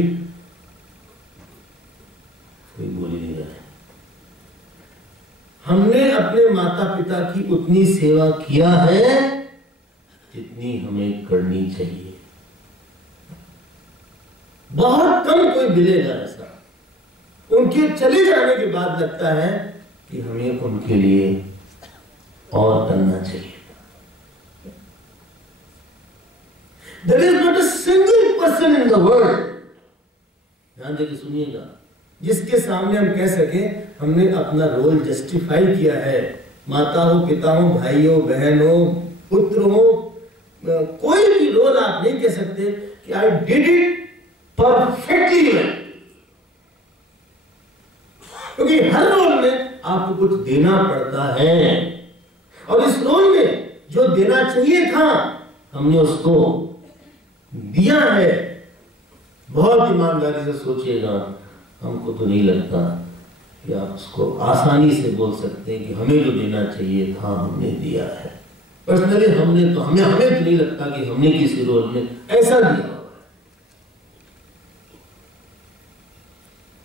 कोई बोल ही नहीं रहा है। हमने अपने माता पिता की उतनी सेवा किया है जितनी हमें करनी चाहिए। बहुत कम कोई मिलेगा ऐसा। उनके चले जाने के बाद लगता है कि हमें उनके लिए और करना चाहिए। There is not a single person in the world, ध्यान देकर सुनिएगा, जिसके सामने हम कह सके हमने अपना रोल जस्टिफाई किया है। माता हो, पिता हो, भाई हो, बहन हो, पुत्र हो, कोई भी रोल आप नहीं कह सकते कि I did it perfectly well, क्योंकि हर रोल में आपको कुछ देना पड़ता है और इस रोल में जो देना चाहिए था हमने उसको दिया है। बहुत ईमानदारी से सोचिएगा, हमको तो नहीं लगता कि आप उसको आसानी से बोल सकते हैं कि हमें जो देना चाहिए था हमने दिया है। पर्सनली हमें तो नहीं लगता कि हमने किसी रोल में ऐसा दिया।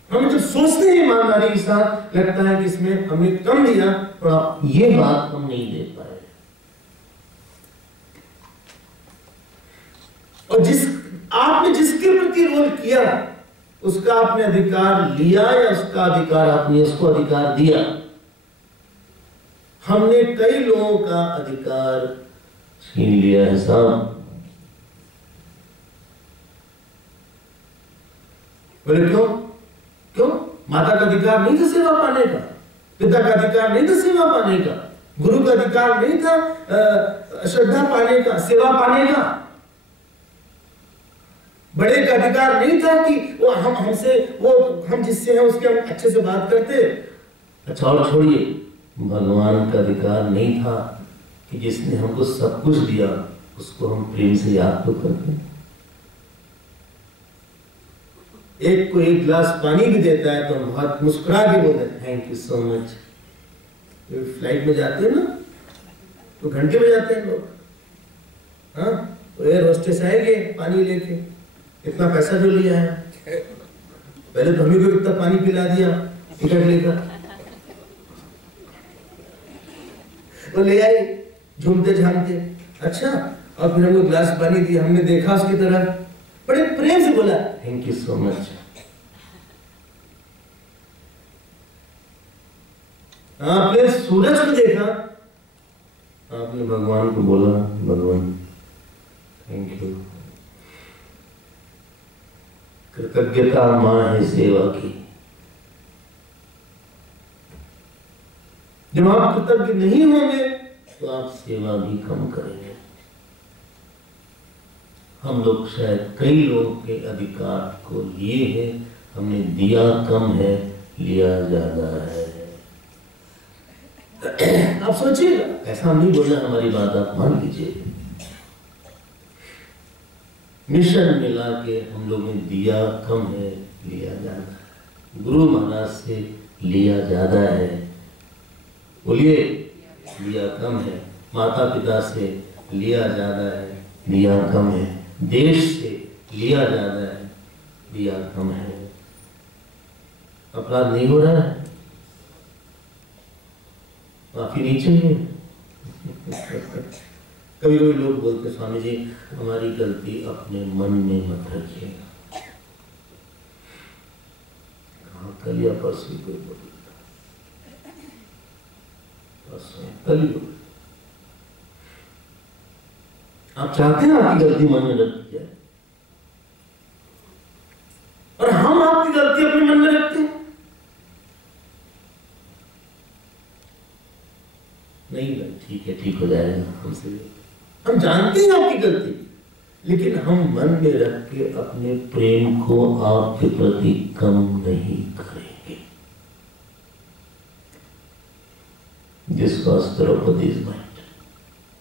हम जब सोचते हैं ईमानदारी के साथ, लगता है कि इसमें हमने कम दिया, थोड़ा ये बात हम नहीं दे पाए। और आपने जिसके प्रति रोल किया उसका आपने अधिकार लिया या उसका अधिकार आपने उसको अधिकार दिया? हमने कई लोगों का अधिकार छीन लिया है साहब। बोले क्यों? माता का अधिकार नहीं था सेवा पाने का, पिता का अधिकार नहीं था सेवा पाने का, गुरु का अधिकार नहीं था श्रद्धा पाने का, सेवा पाने का। बड़े का अधिकार नहीं था कि वो हम जिससे हैं उसके हम अच्छे से बात करते। अच्छा और छोड़िए, भगवान का अधिकार नहीं था कि जिसने हमको सब कुछ दिया उसको हम प्रेम से याद तो करते। एक को एक गिलास पानी भी देता है तो हम बहुत मुस्कुरा के बोलते हैं thank you so much. Flight में जाते हैं ना तो घंटे में जाते हैं लोग, हाँ तो एयर होस्टेस आएंगे पानी लेके, इतना पैसा जो लिया है, पहले तो हमें को इतना पानी पिला दिया टिकट लेकर, वो ले आई झूमते झामते, अच्छा और फिर हमको गिलास पानी दिया, हमने देखा उसकी तरफ, बड़े प्रेम से बोला थैंक यू सो मच। आपने सूरज को देखा, आपने भगवान को बोला भगवान थैंक यू। कृतज्ञता मां है सेवा की। जब आप कृतज्ञ नहीं होंगे तो आप सेवा भी कम करेंगे। हम लोग शायद कई लोगों के अधिकार को लिए हैं, हमने दिया कम है, लिया ज्यादा है। आप सोचिएगा, ऐसा नहीं बोलना, हमारी बात आप मान लीजिए। मिशन मिला के हम लोग ने दिया कम है, लिया ज्यादा है। गुरु महाराज से लिया ज्यादा है, बोलिए लिया कम है। माता पिता से लिया ज्यादा है, लिया कम है। देश से लिया ज्यादा है, लिया कम है। अपराध नहीं हो रहा है, माफी नहीं चाहिए। कभी कभी लोग बोलते स्वामी जी हमारी गलती अपने मन में मत रखिएगा। कल या परसों कोई बोल, परसों कल ही बोल, आप चाहते हैं आपकी गलती मन में रखी जाए, और हम आपकी गलती अपने मन में रखते हैं। नहीं ठीक है, ठीक हो जाएगा हमसे, हम जानते हैं आपकी गलती, लेकिन हम मन में रख के अपने प्रेम को आपके प्रति कम नहीं करेंगे। This was द्रौपदी's mind।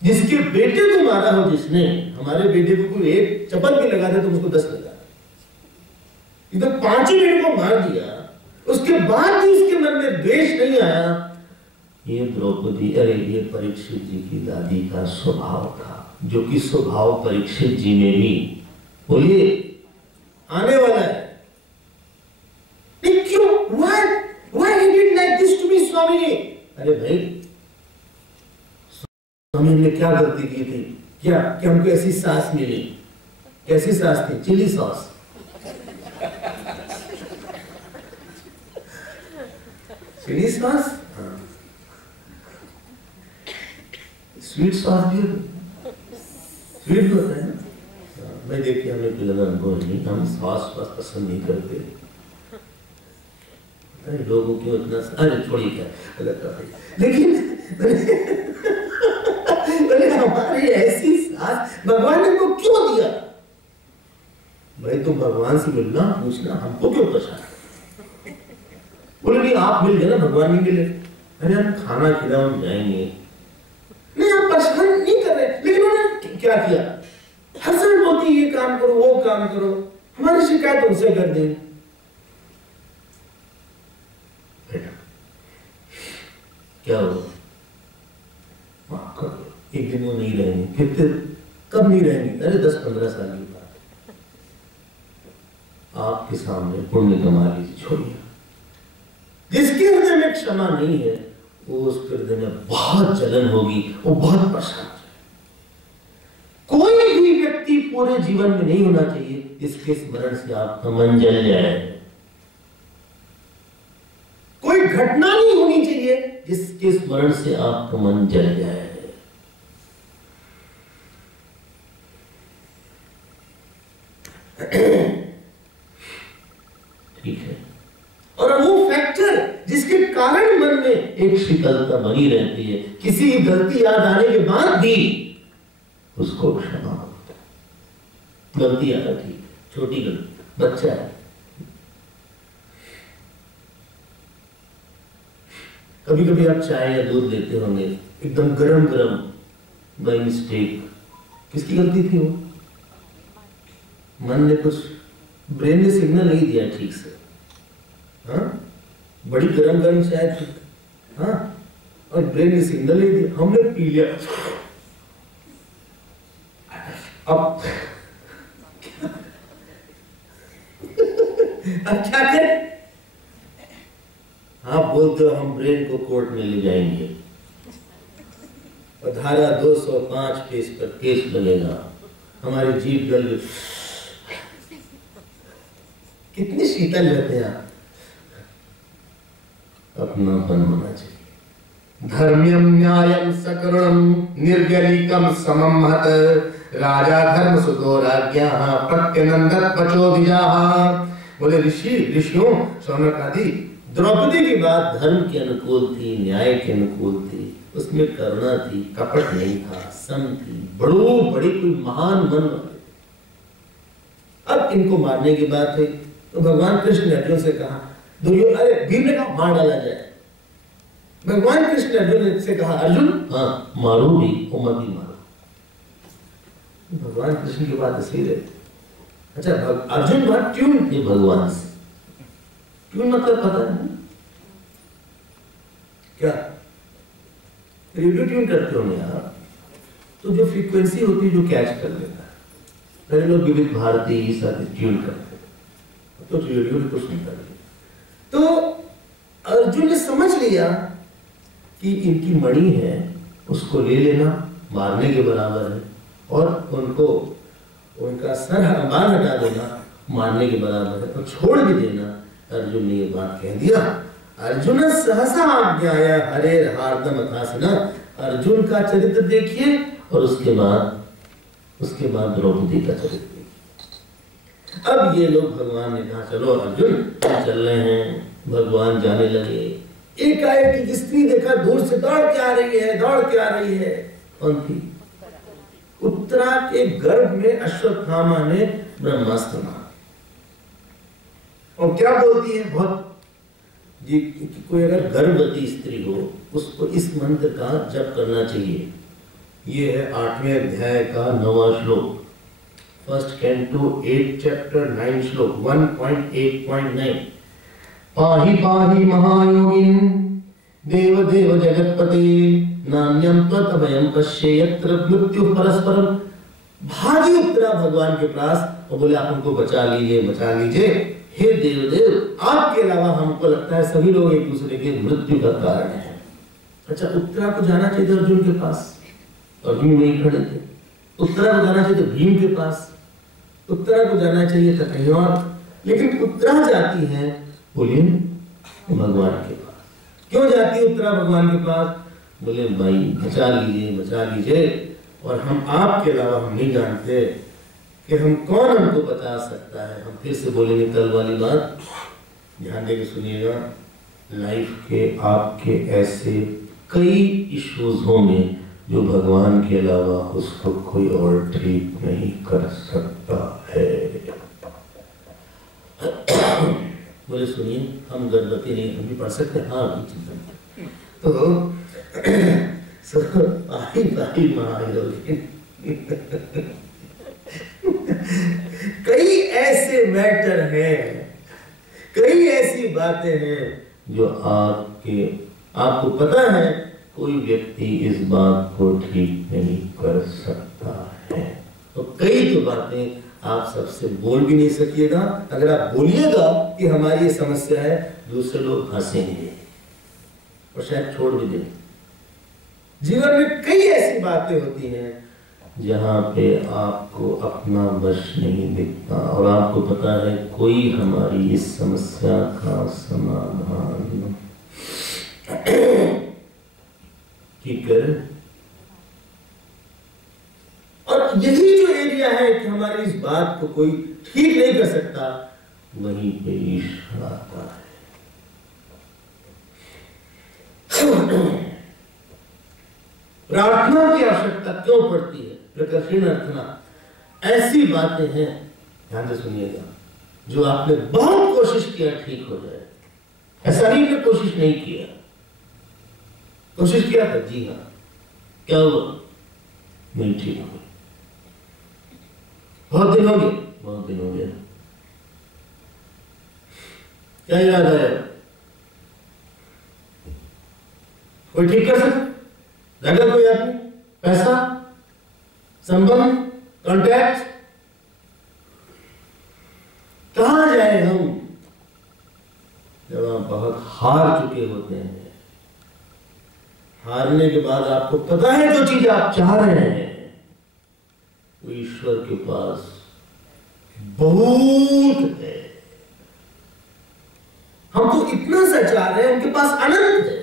जिसके बेटे को मारा हो, जिसने हमारे बेटे को कोई एक चप्पल भी लगा दे तो उसको 10 लगा दे, इधर 5 ही बेटे को मार दिया, उसके बाद भी उसके मन में द्वेष नहीं आया। ये द्रौपदी, अरे ये परीक्षित जी की दादी का स्वभाव था, जो कि स्वभाव परीक्षित जी में भी बोलिए आने वाला है। क्यों? Why he did like this to me, Swami ji? अरे भाई स्वामी हमने क्या गलती की थी? क्या कि हमको ऐसी सास मिली? कैसी सास थी? Chilli sauce. Chilli sauce, sweet sauce भी स्वीट होता है ना। मैं देखिए हमें कोई ज्यादा अनुभव नहीं, हम सॉस पसंद नहीं करते। अरे लोगों की उतना, अरे छोड़िए क्या, लेकिन हमारी ऐसी सास भगवान ने को क्यों दिया? भाई तुम भगवान से मिलना, पूछना, हमको क्यों परेशान? बोले नहीं आप मिल गए ना, भगवान नहीं मिले। अरे हम खाना खिलाओ हम जाएंगे, नहीं आप परेशान नहीं कर रहे। लेकिन उन्होंने क्या किया? हर समय बोलती ये काम करो वो काम करो, हमारी शिकायत उनसे कर देंगे। क्या हो, माफ कर दो, एक दिन वो नहीं रहेंगे, फिर कब नहीं रहेंगे? अरे 10-15 साल की बात है। आपके सामने पुण्य कमा लीजिए, छोड़िए। जिसके हृदय में क्षमा नहीं है वो उसके हृदय में बहुत जलन होगी, वो बहुत परेशान है। कोई भी व्यक्ति पूरे जीवन में नहीं होना चाहिए जिसके स्मरण से आपका मन जल जाए। कोई घटना नहीं होनी चाहिए जिसके स्मरण से आपका मन जल जाए। ठीक है, और वो फैक्टर जिसके कारण मन में एक शीतलता बनी रहती है, किसी की गलती याद आने के बाद भी उसको क्षमा होता है। गलती याद, ठीक छोटी गलती, बच्चा है। कभी कभी आप चाय या दूध लेते होंगे एकदम गरम गरम, बाय मिस्टेक, किसकी गलती थी वो? मन ने कुछ, ब्रेन ने सिग्नल नहीं दिया ठीक से। हाँ, बड़ी गरम गरम चाय थी, हाँ, और ब्रेन ने सिग्नल नहीं दिया, हमने पी लिया। अब क्या करें? आप बोलते हो हम ब्रेन को कोर्ट में ले जाएंगे और धारा 205 केस पर केस लगेगा, हमारी जीभ जल गई। कितनी शीतल रहते हैं आप। अपनापन होना चाहिए। धर्म्यम न्यायम सकरुणम निर्गलिकम समम महत राजा धर्म सुतो राज्ञा प्रत्यनंदत पचोदिजाः। बोले ऋषियों, शौनक आदि, द्रौपदी की बात धर्म के अनुकूल थी, न्याय के अनुकूल थी, उसमें करुणा थी, कपट नहीं था, सम थी, बड़ी कोई महान मन वाले। अब इनको मारने की बात हुई तो भगवान कृष्ण ने अर्जुन से कहा, अरे भीम ने कहा मार डाला जाए। भगवान कृष्ण ने अर्जुन से कहा, अर्जुन हाँ मारो भी, मत ही मारो। भगवान कृष्ण की बात ऐसी रहती। अच्छा, अर्जुन बात ट्यून थे भगवान से। ट्यून मतलब पता है क्या? रेडियो ट्यून करते होंगे आप, तो जो फ्रीक्वेंसी होती है जो कैच कर लेता है। पहले लोग विविध भारती ये सारे ट्यून करते, तो रेडियो भी कुछ नहीं कर। तो अर्जुन ने समझ लिया कि इनकी मणि है, उसको ले लेना मारने के बराबर है, और उनको उनका सर बाल हटा देना मारने के बराबर है, और छोड़ भी देना। अर्जुन ने ये बात कह दिया। अर्जुन सहसा आज्ञाया हरे हार्दम अथासिना। अर्जुन का चरित्र देखिए और उसके बाद द्रौपदी का चरित्र देखिए। अब ये लोग, भगवान ने कहा चलो अर्जुन हम चल रहे हैं। भगवान जाने लगे, एकाएक एक स्त्री देखा दूर से दौड़ के आ रही है। कौन थी? उत्तरा के गर्भ में अश्वत्थामा ने ब्रह्मास्त्र मारा। और क्या बोलती है? बहुत जी, कोई अगर गर्भवती स्त्री हो उसको इस मंत्र का जप करना चाहिए। ये है 8वें अध्याय का 9वां श्लोक, फर्स्ट कैंटो 8 चैप्टर 9 श्लोक 1.8.9। पाहि पाहि महायोगिन देव देव जगतपते नान्यम त्वदभयं पश्ये यत्र मृत्यु परस्परम। भागी उत्तरा भगवान के पास और बोले आप हमको बचा लीजिए। हे देवदेव, आपके अलावा हमको लगता है सभी लोग एक दूसरे के मृत्यु का कारण है। अच्छा, उत्तरा को जाना चाहिए था अर्जुन के पास, अर्जुन वहीं खड़े थे। उत्तरा को जाना चाहिए था भीम के पास, उत्तरा को जाना चाहिए था कहीं और, लेकिन उत्तरा जाती है, बोलिए, भगवान के पास। क्यों जाती है उत्तरा भगवान के पास? बोले भाई बचा लीजिए, और हम आपके अलावा हम नहीं जानते कि कौन हमको बचा सकता है। हम फिर से बोलेंगे कल वाली बात, ध्यान देकर सुनिएगा। लाइफ के आपके ऐसे कई इश्यूज होंगे जो भगवान के अलावा उसको कोई और ठीक नहीं कर सकता है। बोले सुनिए, हम गर्भवती नहीं, हम भी पढ़ सकते हैं। हाँ भी चिंता तो कई ऐसे मैटर हैं, कई ऐसी बातें हैं जो आपको पता है कोई व्यक्ति इस बात को ठीक नहीं कर सकता है। तो कई तो बातें आप सबसे बोल भी नहीं सकिएगा। अगर आप बोलिएगा कि हमारी ये समस्या है, दूसरे लोग हंसेंगे और शायद छोड़ भी दें। जीवन में कई ऐसी बातें होती हैं जहाँ पे आपको अपना वश नहीं दिखता और आपको पता है कोई हमारी इस समस्या का समाधान ठीक करे। और यही जो एरिया है कि हमारी इस बात को कोई ठीक नहीं कर सकता, वहीं पे ईश्वर आता है। प्रार्थना की आवश्यकता क्यों पड़ती है? प्रकर्षण अर्थना, ऐसी बातें हैं ध्यान से सुनिएगा, जो आपने बहुत कोशिश किया ठीक हो जाए, ऐसा नहीं कि कोशिश नहीं किया, कोशिश किया था, जी हाँ, क्या हुआ? नहीं ठीक हो, बहुत दिन हो गए, बहुत दिन हो गया, क्या याद आया? कोई ठीक कर सकता? जगह कोई आदमी, पैसा, संबंध, कॉन्टैक्ट, कहां जाए हम जब हम बहुत हार चुके होते हैं? हारने के बाद आपको पता है जो चीज आप चाह रहे हैं वो ईश्वर के पास बहुत है, हम तो इतना सा चाह रहे हैं, उनके पास अनंत है।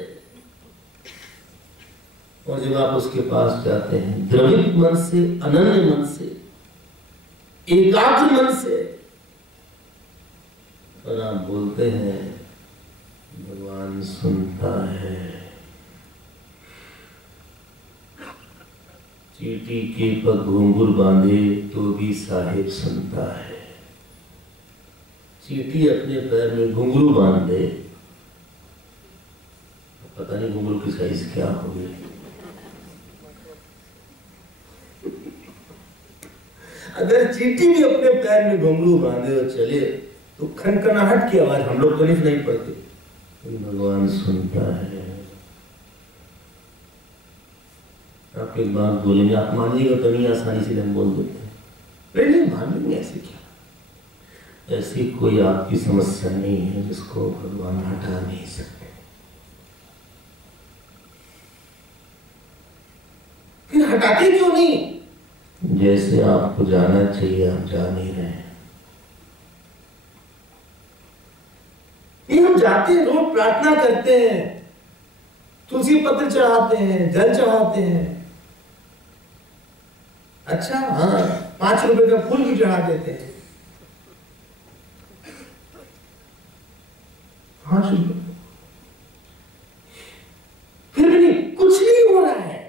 और जब आप उसके पास जाते हैं द्रवित मन से, अनन्य मन से, एकाग्र मन से, और आप बोलते हैं भगवान सुनता है। चींटी के पग घुंघरू बांधे तो भी साहिब सुनता है। चींटी अपने पैर में घुंघरू बांध दे, पता नहीं घुंघरू की साइज क्या होगी, अगर चींटी भी अपने पैर में घुंघरू बांधे और चले तो खनखनाहट की आवाज हम लोग तो नहीं पड़ती, भगवान सुनता है। आप एक बात बोलेंगे, आप मानिएगा तो नहीं, आसानी से हम बोल देते हैं, नहीं मान लेंगे, ऐसे क्या? ऐसी कोई आपकी समस्या नहीं है जिसको भगवान हटा नहीं सकते। फिर हटाते क्यों नहीं? जैसे आपको जाना चाहिए आप जा नहीं रहे हैं। ये हम जाते हैं, रोज प्रार्थना करते हैं, तुलसी पत्र चढ़ाते हैं, जल चढ़ाते हैं, अच्छा हाँ 5 रुपए का फूल भी चढ़ा देते हैं, 5 रुपए, फिर भी नहीं, कुछ नहीं हो रहा है।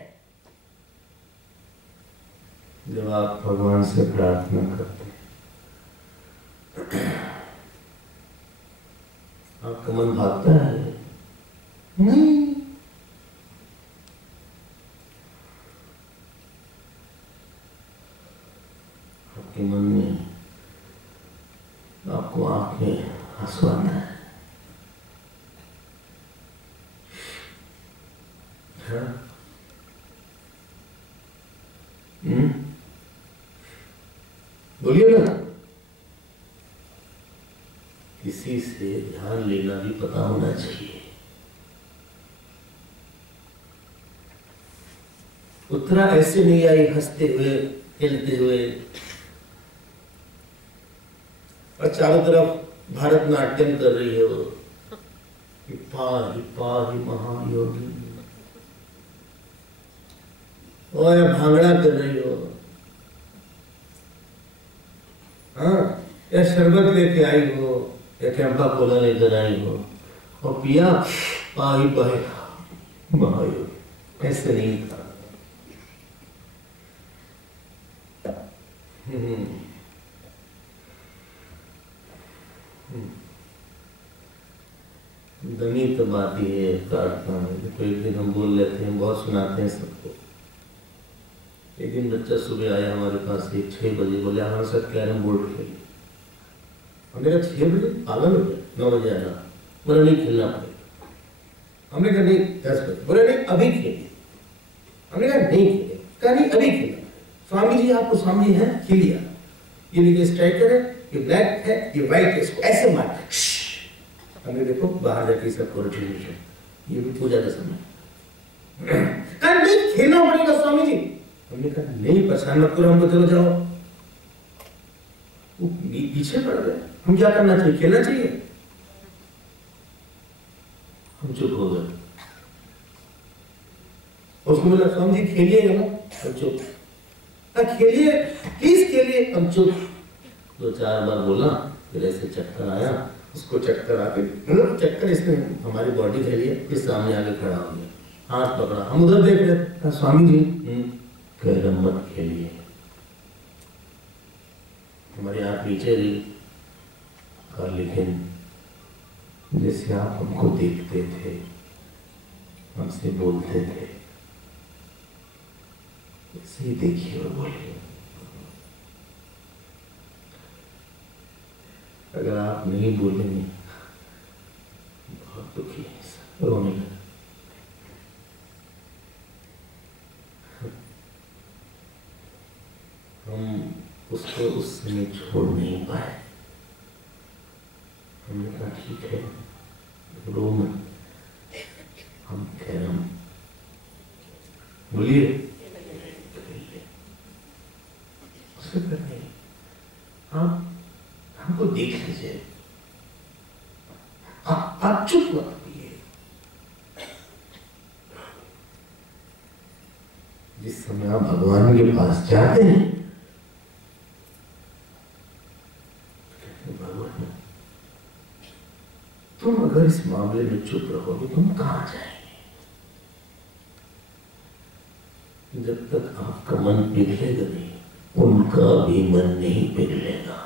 जब आप भगवान से प्रार्थना करते हैं, आपका मन भागता है? नहीं, आपके मन में आपको आंख में आंसू आता है, बोलिए ना। किसी से ध्यान लेना भी पता होना चाहिए। उत्तरा ऐसे नहीं आई हंसते हुए, खेलते हुए, और चारों तरफ भारतनाट्यम कर रही है वो, पाहि पाहि महायोगी, और या भांगड़ा कर रही हो, हाँ, या शरबत लेके आई हो, या कैंपा कोला लेकर आई हो, और पिया पाहि पाहि महायोगी, ऐसे नहीं था। दनी तो बात ही है प्रार्थना में। तो एक दिन हम बोल लेते हैं, बहुत सुनाते हैं सबको। एक दिन बच्चा सुबह आया हमारे पास 6 बजे, बोले हमारे साथ कैरम बोर्ड खेलिए। हमने कहा 6 बजे पागल हो गया, 9 बजे आना। बोला नहीं खेलना पड़ेगा। हमने कहा नहीं 10 बजे। बोला नहीं अभी खेलिए। हमने कहा नहीं खेले, कहा नहीं अभी खेलना। स्वामी जी आपको सामने है, खेलिए। ये देखिए स्ट्राइकर है, ये ब्लैक है, ये व्हाइट है, इसको ऐसे मार। हमने देखो बाहर जाके सबको रखेंगे, ये भी पूजा का समय। कहा नहीं खेलना पड़ेगा स्वामी जी। हमने कहा नहीं परेशान मत करो हमको, चलो जाओ। वो पीछे पड़ गए। हम क्या करना चाहिए? खेलना चाहिए। हम चुप हो गए। उसको बोला स्वामी जी खेलिएगा ना? हम चुप। खेलिए प्लीज खेलिए। हम चुप। 2-4 बार बोला, फिर ऐसे चक्कर आया, उसको चक्कर आके चक्कर इसने हमारी बॉडी खेलिए, फिर सामने आके खड़ा हो गया, हाथ पकड़ा। हम उधर देख रहे, स्वामी जी कैरम मत खेलिए। हमारे हाथ नीचे चेहरे का, लेकिन जैसे आप हमको देखते थे, हमसे बोलते थे, वैसे ही देखिए और बोलिए। अगर आप नहीं बोलेंगे, बहुत दुखी है, रोने लगा। हम उसको उस समय छोड़ नहीं पाए। हमने कहा ठीक है, रो मत, हम कह रहे हम बोलिए, उससे करने आप हमको देख लीजिए, आप चुप मत होइए। जिस समय आप भगवान के पास जाते हैं, भगवान तुम अगर इस मामले में चुप रहोगे, तुम कहां जाएंगे? जब तक आपका मन पिघलेगा नहीं, उनका भी मन नहीं पिघलेगा।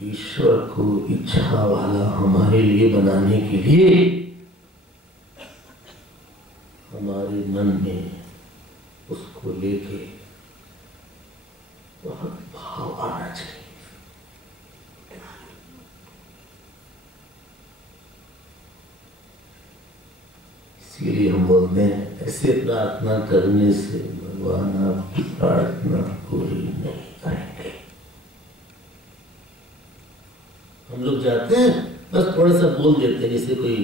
ईश्वर को इच्छा वाला हमारे लिए बनाने के लिए हमारे मन में उसको लेके बहुत भाव आना चाहिए। इसीलिए हम बोलते हैं, ऐसे प्रार्थना करने से भगवान आपकी प्रार्थना पूरी नहीं करेंगे। हम लोग जाते हैं, बस थोड़ा सा बोल देते हैं, जैसे कोई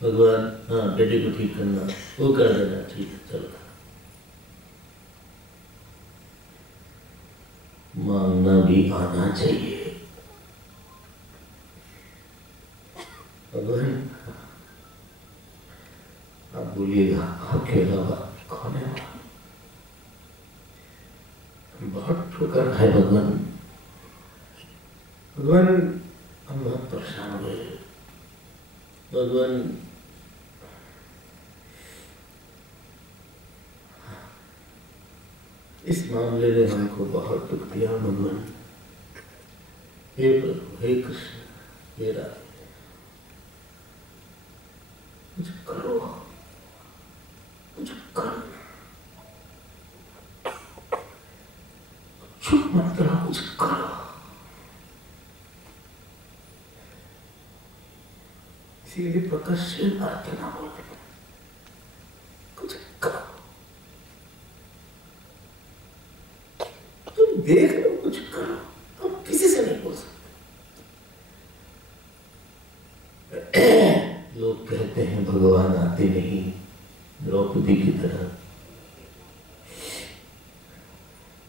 भगवान हाँ बेटे को ठीक करना, वो कर देना, ठीक है चलो। मांगना भी आना चाहिए। भगवान आप बोलिएगा, आपके अलावा कौन है? बहुत ठोकर है भगवान। भगवान हम बहुत परेशान हो गए। भगवान इस मामले ने हमको बहुत दुख दिया। भगवान हे प्रभु, हे कृष्ण, हे राधे, कुछ करो, कुछ करो, चुप मत रहो, कुछ करो। इसीलिए प्रकाशशील प्रार्थना बोलते हैं, कुछ करो। तुम देख लो, कुछ करो। हम किसी से नहीं बोल सकते। लोग कहते हैं भगवान आते नहीं, द्रौपदी की तरह।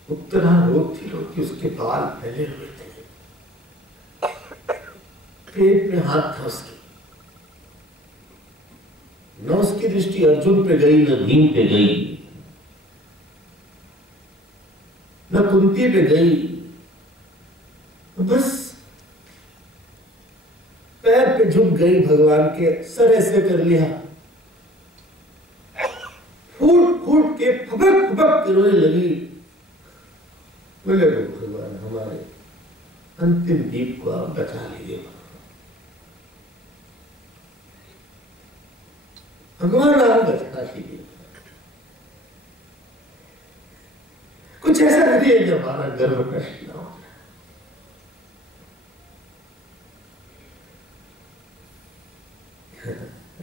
उत्तरा रोती रोती उसके बाल फैले हुए थे, पेट में हाथ था उसके। न उसकी दृष्टि अर्जुन पे गई, न भीम पे गई, न कुंती पे गई, बस पैर पे झुक गई भगवान के, सर ऐसे कर लिया, फूट फूट के फबक फबक के रोने लगी। बोले भगवान हमारे अंतिम दीप को आप बचा लीजिए। भगवान आप बचा लीजिए। कुछ ऐसा करिए कि हमारा गर्व नष्ट ना हो।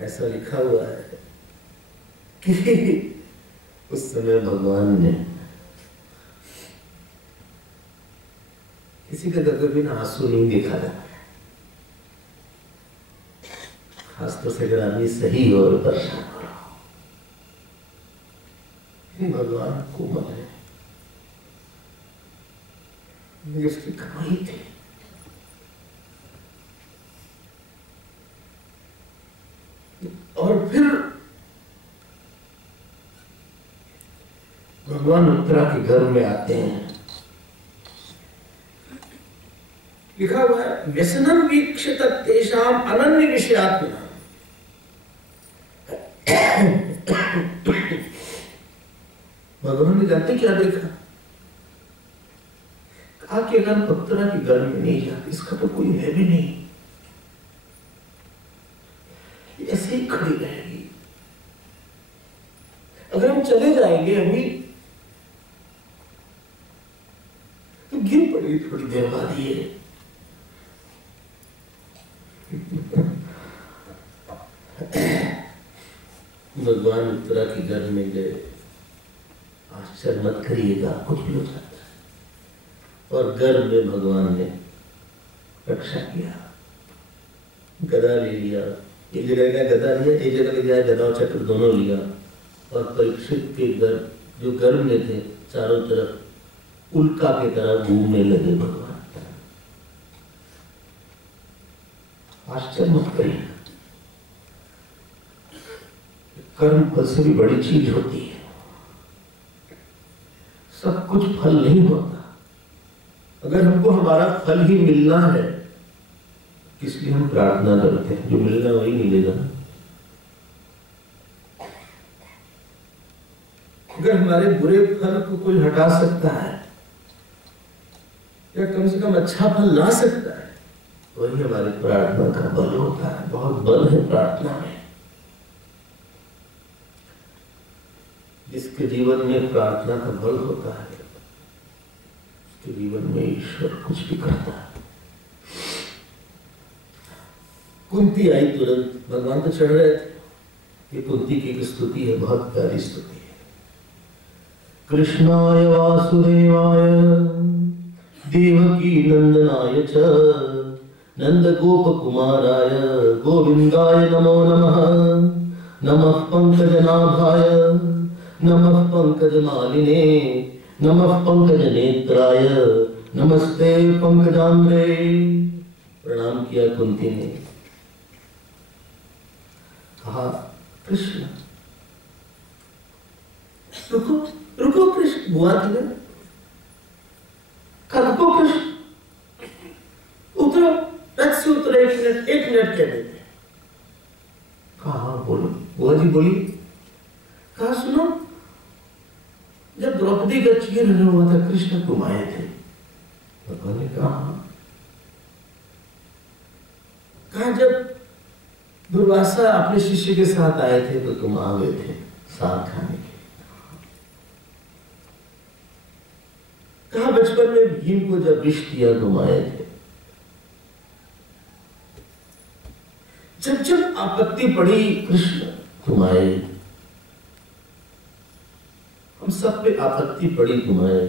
ऐसा लिखा हुआ है कि उस समय भगवान ने किसी का कभी ना आंसू नहीं देखा था, खासतौर से अगर आदमी सही हो और परेशान हो रहा हो। भगवान कोमल है, ये उसकी कमाई थी। और फिर भगवान उत्तरा के घर में आते हैं। लिखा हुआ है, व्यसनम वीक्षित तेषाम अनन्य विषयात्मना। भगवान ने जानते क्या देखा? कहा कि अगर अप्सरा के घर में नहीं जाते, इसका तो कोई है भी नहीं, ऐसे ही खड़ी रहेगी। अगर हम चले जाएंगे अभी तो गिर पड़ेगी थोड़ी देर बाद ये। भगवान उत्तरा के घर में गए। आश्चर्य मत करिएगा, कुछ भी हो जाता है। और गर्भ में भगवान ने रक्षा किया, गदा ले लिया। एक जगह गया गदा लिया, एक जगह ले गया गदा और चक्र दोनों लिया। और परीक्षित के गर्भ जो गर्भ में थे चारों तरफ उल्का की तरह घूमने लगे भगवान। आश्चर्य मत करिए, कर्म फल से भी बड़ी चीज होती है। सब कुछ फल नहीं होता। अगर हमको हमारा फल ही मिलना है, इसलिए हम प्रार्थना करते हैं, जो मिलेगा वही मिलेगा। अगर हमारे बुरे फल को कोई हटा सकता है या कम से कम अच्छा फल ला सकता है, वही हमारी प्रार्थना का बल होता है। बहुत बल है प्रार्थना में। जिसके जीवन में प्रार्थना का बल होता है, उसके जीवन में ईश्वर कुछ भी करता है। कुंती आई तुरंत, भगवान तो चढ़ रहे थे। ये कुंती की एक स्तुति है, बहुत प्यारी स्तुति है। कृष्णाय वासुदेवाय देवकी नंदनाय च नंद गोप कुमाराय गोविंदाय नमो नमः। नमः पंकजनाभाय नमः पंकजमालिने नमः पंकजनेत्राय नमस्ते पंकजांग्रे। प्रणाम किया कुंती ने। कहा कृष्ण रुको रुको कृष्ण, बुआ थी ना, कहा रुको कृष्ण, उतरो, रथ से उतरो, एक मिनट कह देते। कहा बोलो। बुआ जी बोली। कहा सुनो, जब द्रौपदी का चीर हुआ था कृष्ण तुम आए थे। भगवान ने कहा जब दुर्वासा अपने शिष्य के साथ आए थे तो तुम आ गए थे साग खाने के। कहा बचपन में भीम को जब विष दिया तुम आए थे। जब जब आपत्ति पड़ी कृष्ण तुम आए। हम सब पे आपत्ति पड़ी तुम आए।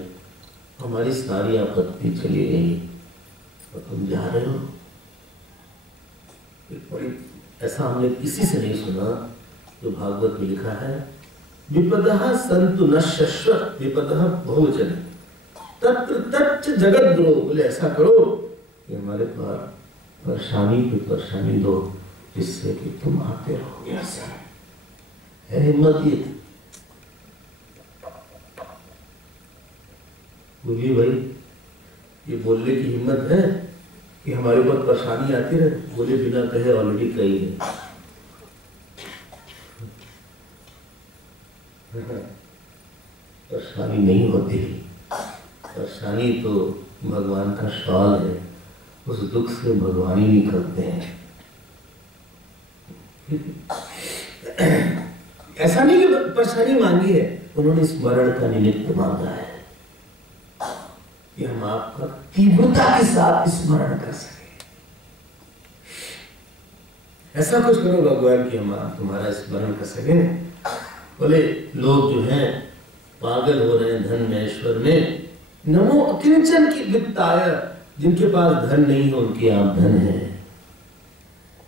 हमारी सारी आपत्ति चली गई और तुम जा रहे हो। बड़ी ऐसा हमने किसी से नहीं सुना। जो भागवत में लिखा है, विपदः संतु न शश्वत विपदः बहुवचन तत्र तच्च जगद्द्रोह। बोले ऐसा करो कि हमारे पास परेशानी पे परेशानी दो, जिससे कि तुम आते रहो। ऐसा है हिम्मत ये। बोलिए भाई, ये बोलने की हिम्मत है कि हमारे ऊपर परेशानी आती रहे? बोले बिना कहे ऑलरेडी कही है। परेशानी नहीं होती। परेशानी तो भगवान का शाल है, उस दुख से भगवान ही निकलते हैं। ऐसा नहीं कि परेशानी मांगी है, उन्होंने स्मरण का निमित्त मांगा है कि हम आपका तीव्रता के साथ स्मरण कर सके। ऐसा कुछ करो भगवान कि हम तुम्हारा स्मरण कर सके। बोले लोग जो हैं पागल हो रहे हैं धन में ऐश्वर्य में। नमो अकिंचन की वित्ताय, जिनके पास धन नहीं है उनके आप धन है।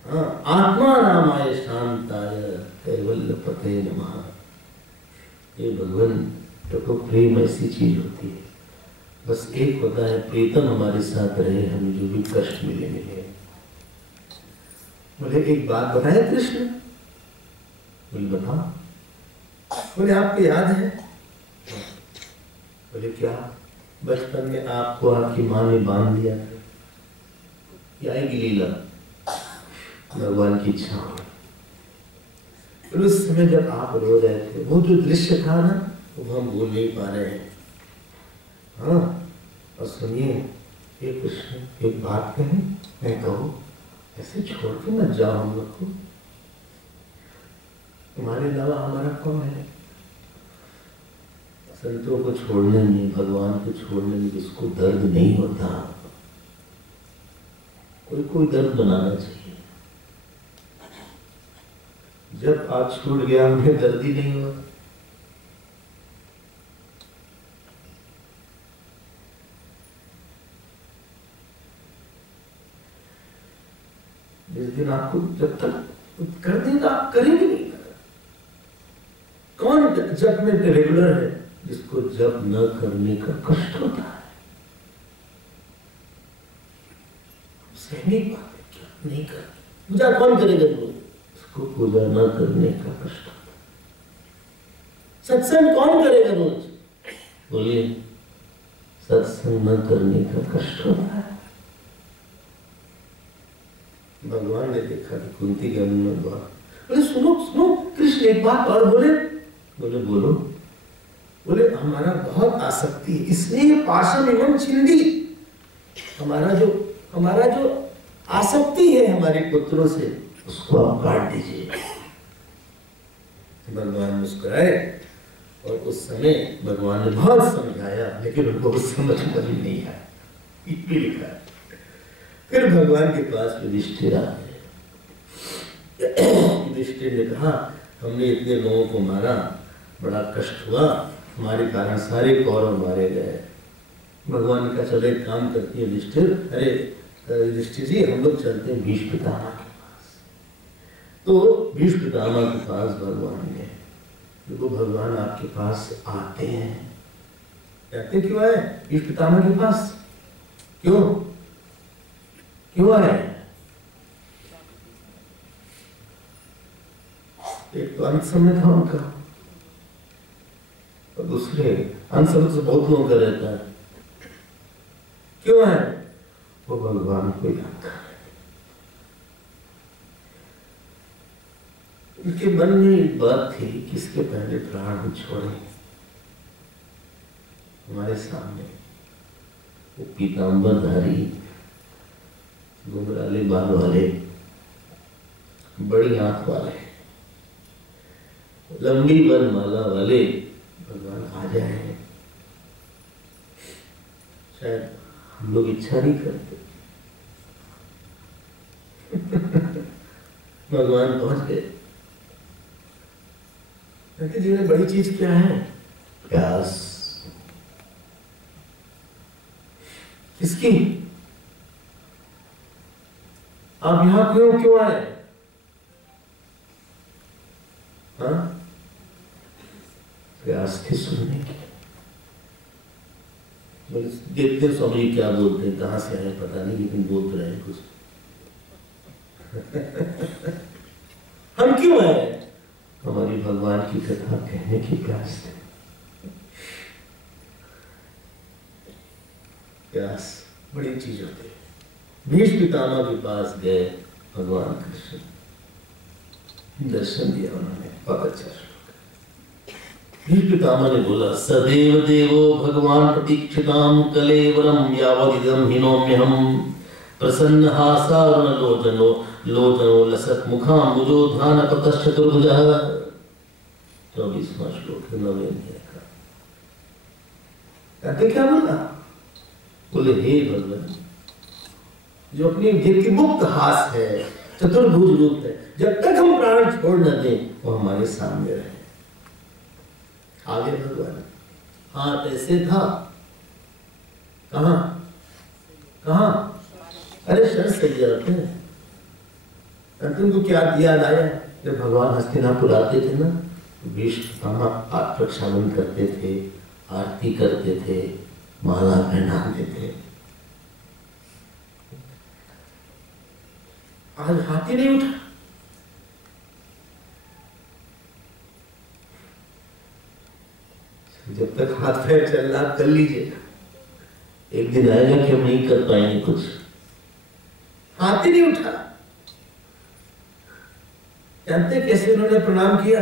आत्मा रामाय शांताय कैवल्य पते नमः। ये भगवान तो प्रेम ऐसी चीज होती है। बस एक होता है, प्रीतम हमारे साथ रहे, हमें जो भी कष्ट मिले मिले। बोले एक बात बताए कृष्ण। बोले बताओ। बोले आपको याद है? बोले क्या? बचपन में आपको आपकी माँ ने बांध दिया था। ये आएगी लीला, भगवान की इच्छा हो। उस समय जब आप रो रहे थे, वो जो दृश्य था ना, वो हम बोल नहीं पा रहे हैं। हाँ, और सुनिए, एक कृष्ण एक बात कहें, मैं कहूँ ऐसे छोड़ के मत जाओ हम लोग को। तुम्हारे अलावा हमारा कौन है? संतों को छोड़ने में, भगवान को छोड़ने में जिसको दर्द नहीं होता, कोई कोई दर्द बनाना चाहिए। जब आज छूट गया, हमें दर्द ही नहीं हुआ। जिस दिन आपको जब तक कर देगा, आप करेंगे नहीं। कौन जब में रेगुलर है जिसको जब न करने का कष्ट होता है? सहनी बात है, क्या नहीं कर पूजा कौन करेगा? उसको पूजा न करने का कष्ट होता है। सत्संग कौन करेगा रोज? बोलिए, सत्संग न करने का कष्ट होता है। भगवान ने देखा कि कुंती के मन में बात, बोले सुनो सुनो, कृष्ण एक बात और बोले। बोले बोलो। बोले हमारा बहुत आसक्ति है, इसलिए पाशम एवं छिंदी, हमारा जो आसक्ति है हमारे पुत्रों से, उसको आप काट दीजिए। भगवान मुस्कुराए और उस समय भगवान ने बहुत समझाया, लेकिन उनको उस समझ में नहीं आया। इतनी लिखा है। फिर भगवान के पास युधिष्ठिर आए। युधिष्ठिर ने कहा, हमने इतने लोगों को मारा, बड़ा कष्ट हुआ, हमारे कारण सारे कौरव मारे गए। भगवान ने कहा, चलो एक काम करती है युधिष्ठिर, अरे युधिष्ठिर जी, हम लोग चलते हैं भीष्म पितामह के पास। तो भीष्म पितामह के पास भगवान गए। देखो भगवान आपके पास आते हैं, कहते क्यों आए भीष्म पितामह के पास? क्यों आए? एक तो अंत समय था उनका, और दूसरे अंत समय से बहुत लोगों का रहता है। क्यों है? वो भगवान को याद कर रहे। उनके मन में एक बात थी कि इसके पहले प्राण छोड़े। हमारे सामने वो पीतांबरधारी, घुंघराले बाल वाले, बड़ी आंख वाले, लंबी वरमाला वाले भगवान आ जाए। शायद हम लोग इच्छा नहीं करते। भगवान पहुंच गए। कहते जीवन में बड़ी चीज क्या है? प्यास। किसकी? आप यहां क्यों आए? हाँ, प्यास थी सुनने की। देखते स्वामी क्या बोलते हैं, कहां से आए पता नहीं, लेकिन बोल तो रहे हैं कुछ। हम क्यों आए? हमारी भगवान की कथा कहने की प्यास थी। प्यास बड़ी चीज होती है। भीष्म पितामह के पास गए भगवान कृष्ण, दर्शन दिया उन्होंने, बहुत अच्छा। भीष्म पितामह ने बोला, सदैव देवो भगवान प्रतीक्षितां कलेवरम यावदिदं हिनोम्यहम् प्रसन्न हासारुण लोचनो लसत मुखाम्बुजो ध्यान पतश्चतुर्भुजः। 24वां श्लोक है, 9वें अध्याय का। कहते क्या बोला? बोले हे भगवान, जो अपनी जिनकी मुक्त हास है, चतुर्भुज रूप है, जब तक हम प्राण छोड़ न दें वो हमारे सामने रहे। आगे भगवान हाथ ऐसे था, कहां? अरे शर से जाते हैं। तुमको क्या याद आया? जब भगवान हस्तिनापुर आते थे ना, भीष्म पितामह प्रक्षालन करते थे, आरती करते थे, माला पहनाते थे। आज हाथ ही नहीं उठा। जब तक हाथ पैर चलना कर लीजिएगा, एक दिन आएगा कि हम नहीं कर पाएंगे कुछ। हाथ ही नहीं उठा। जानते कैसे उन्होंने प्रणाम किया?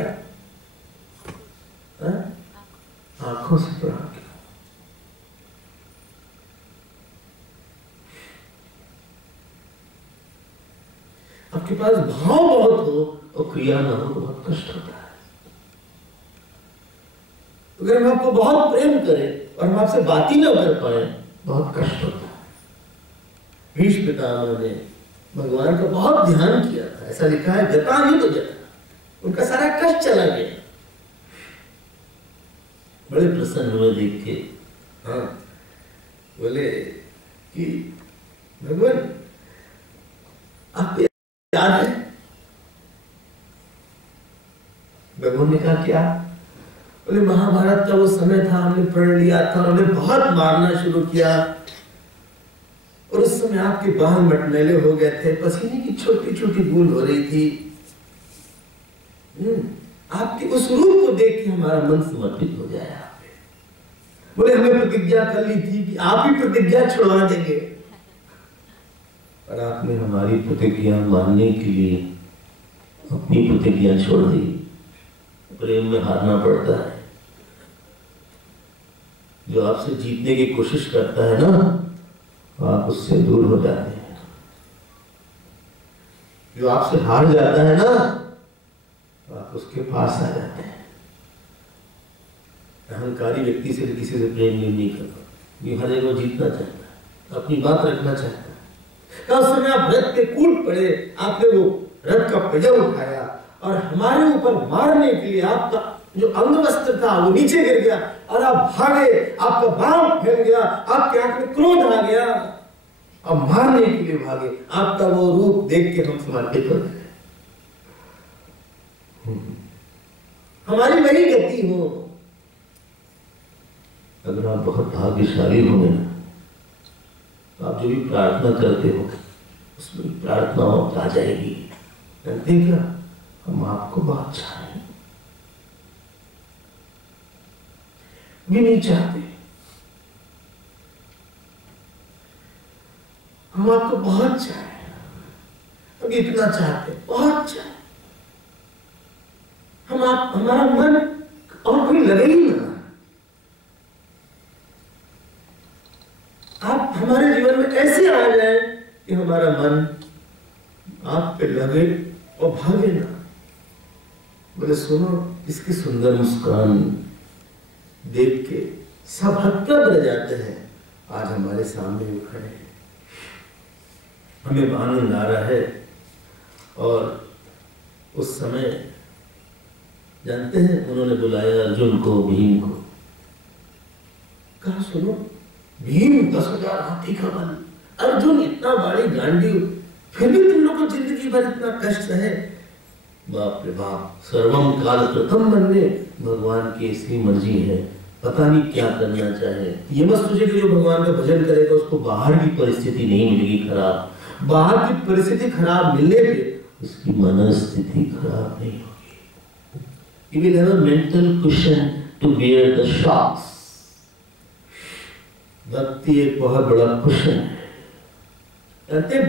आपके पास भाव बहुत हो और क्रिया ना हो, बहुत कष्ट होता है। अगर हम आपको बहुत प्रेम करें और हम आपसे बात ही ना कर पाए, बहुत कष्ट होता है। भीष्म पितामह ने भगवान का बहुत ध्यान किया था, ऐसा लिखा है जता ही तो जता, उनका सारा कष्ट चला गया। बड़े प्रसन्न हुए देख के। हाँ, बोले कि भगवान आपको याद है? भगवान ने कहा क्या? बोले महाभारत का वो समय था, हमने पढ़ लिया था और हमें बहुत मारना शुरू किया और उस समय आपके बाल मटमैले हो गए थे, पसीने की छोटी छोटी बूंद हो रही थी। आपके उस रूप को देख के हमारा मन समर्पित हो जाए। बोले हमें प्रतिज्ञा कर ली थी कि आप ही प्रतिज्ञा छुड़वा देंगे, और आपने हमारी प्रतिज्ञा मानने के लिए अपनी प्रतिज्ञा छोड़ दी। प्रेम में हारना पड़ता है। जो आपसे जीतने की कोशिश करता है ना, आप उससे दूर हो जाते हैं। जो आपसे हार जाता है ना, आप उसके पास आ जाते हैं। अहंकारी व्यक्ति से किसी से प्रेम नहीं करता, ये हर एक को जीतना चाहता है, अपनी बात रखना चाहता है। उस समय आप रथ पे कूद पड़े, आपने वो रथ का पहिया उठाया और हमारे ऊपर मारने के लिए आपका जो अंगवस्त्र था वो नीचे गिर गया और आप भागे, आपका बाण फैल गया, आपके आंख में क्रोध आ गया, अब मारने के लिए भागे। आपका वो रूप देख के हम समर्पित हो गए। हमारी वही गति हो। अगर आप बहुत भाग्यशाली होंगे ना, तो आप जो भी प्रार्थना करते हो उसमें प्रार्थना आ जाएगी। जानते क्या, हम आपको बहुत चाहें, भी नहीं चाहते, हम आपको बहुत चाहें, हम इतना चाहते, बहुत चाहें, हम आप हमारा मन और कोई लगे ही ना। आप हमारे जीवन में ऐसे आ जाए कि हमारा मन आप पे लगे और भागे ना। बोले सुनो, इसकी सुंदर मुस्कान देख के सब हक्का रह जाते हैं। आज हमारे सामने वो खड़े हैं, हमें आनंद आ रहा है। और उस समय जानते हैं उन्होंने बुलाया अर्जुन को, भीम को, कहा सुनो भीम 10,000 हाथी का बल, अर्जुन इतना बड़ी गांडी, फिर भी तुम लोग को जिंदगी भर इतना कष्ट है। बाप रे बाप, सर्वम काल प्रथम बनने, भगवान की ऐसी मर्जी है, पता नहीं क्या करना चाहे। ये मत सोचे कि जो भगवान का भजन करेगा उसको बाहर की परिस्थिति नहीं मिलेगी खराब, बाहर की परिस्थिति खराब मिलने पे उसकी मनस्थिति खराब नहीं होगी। He will have a mental cushion to bear the shocks. भक्ति एक बहुत बड़ा कुशन है। जानते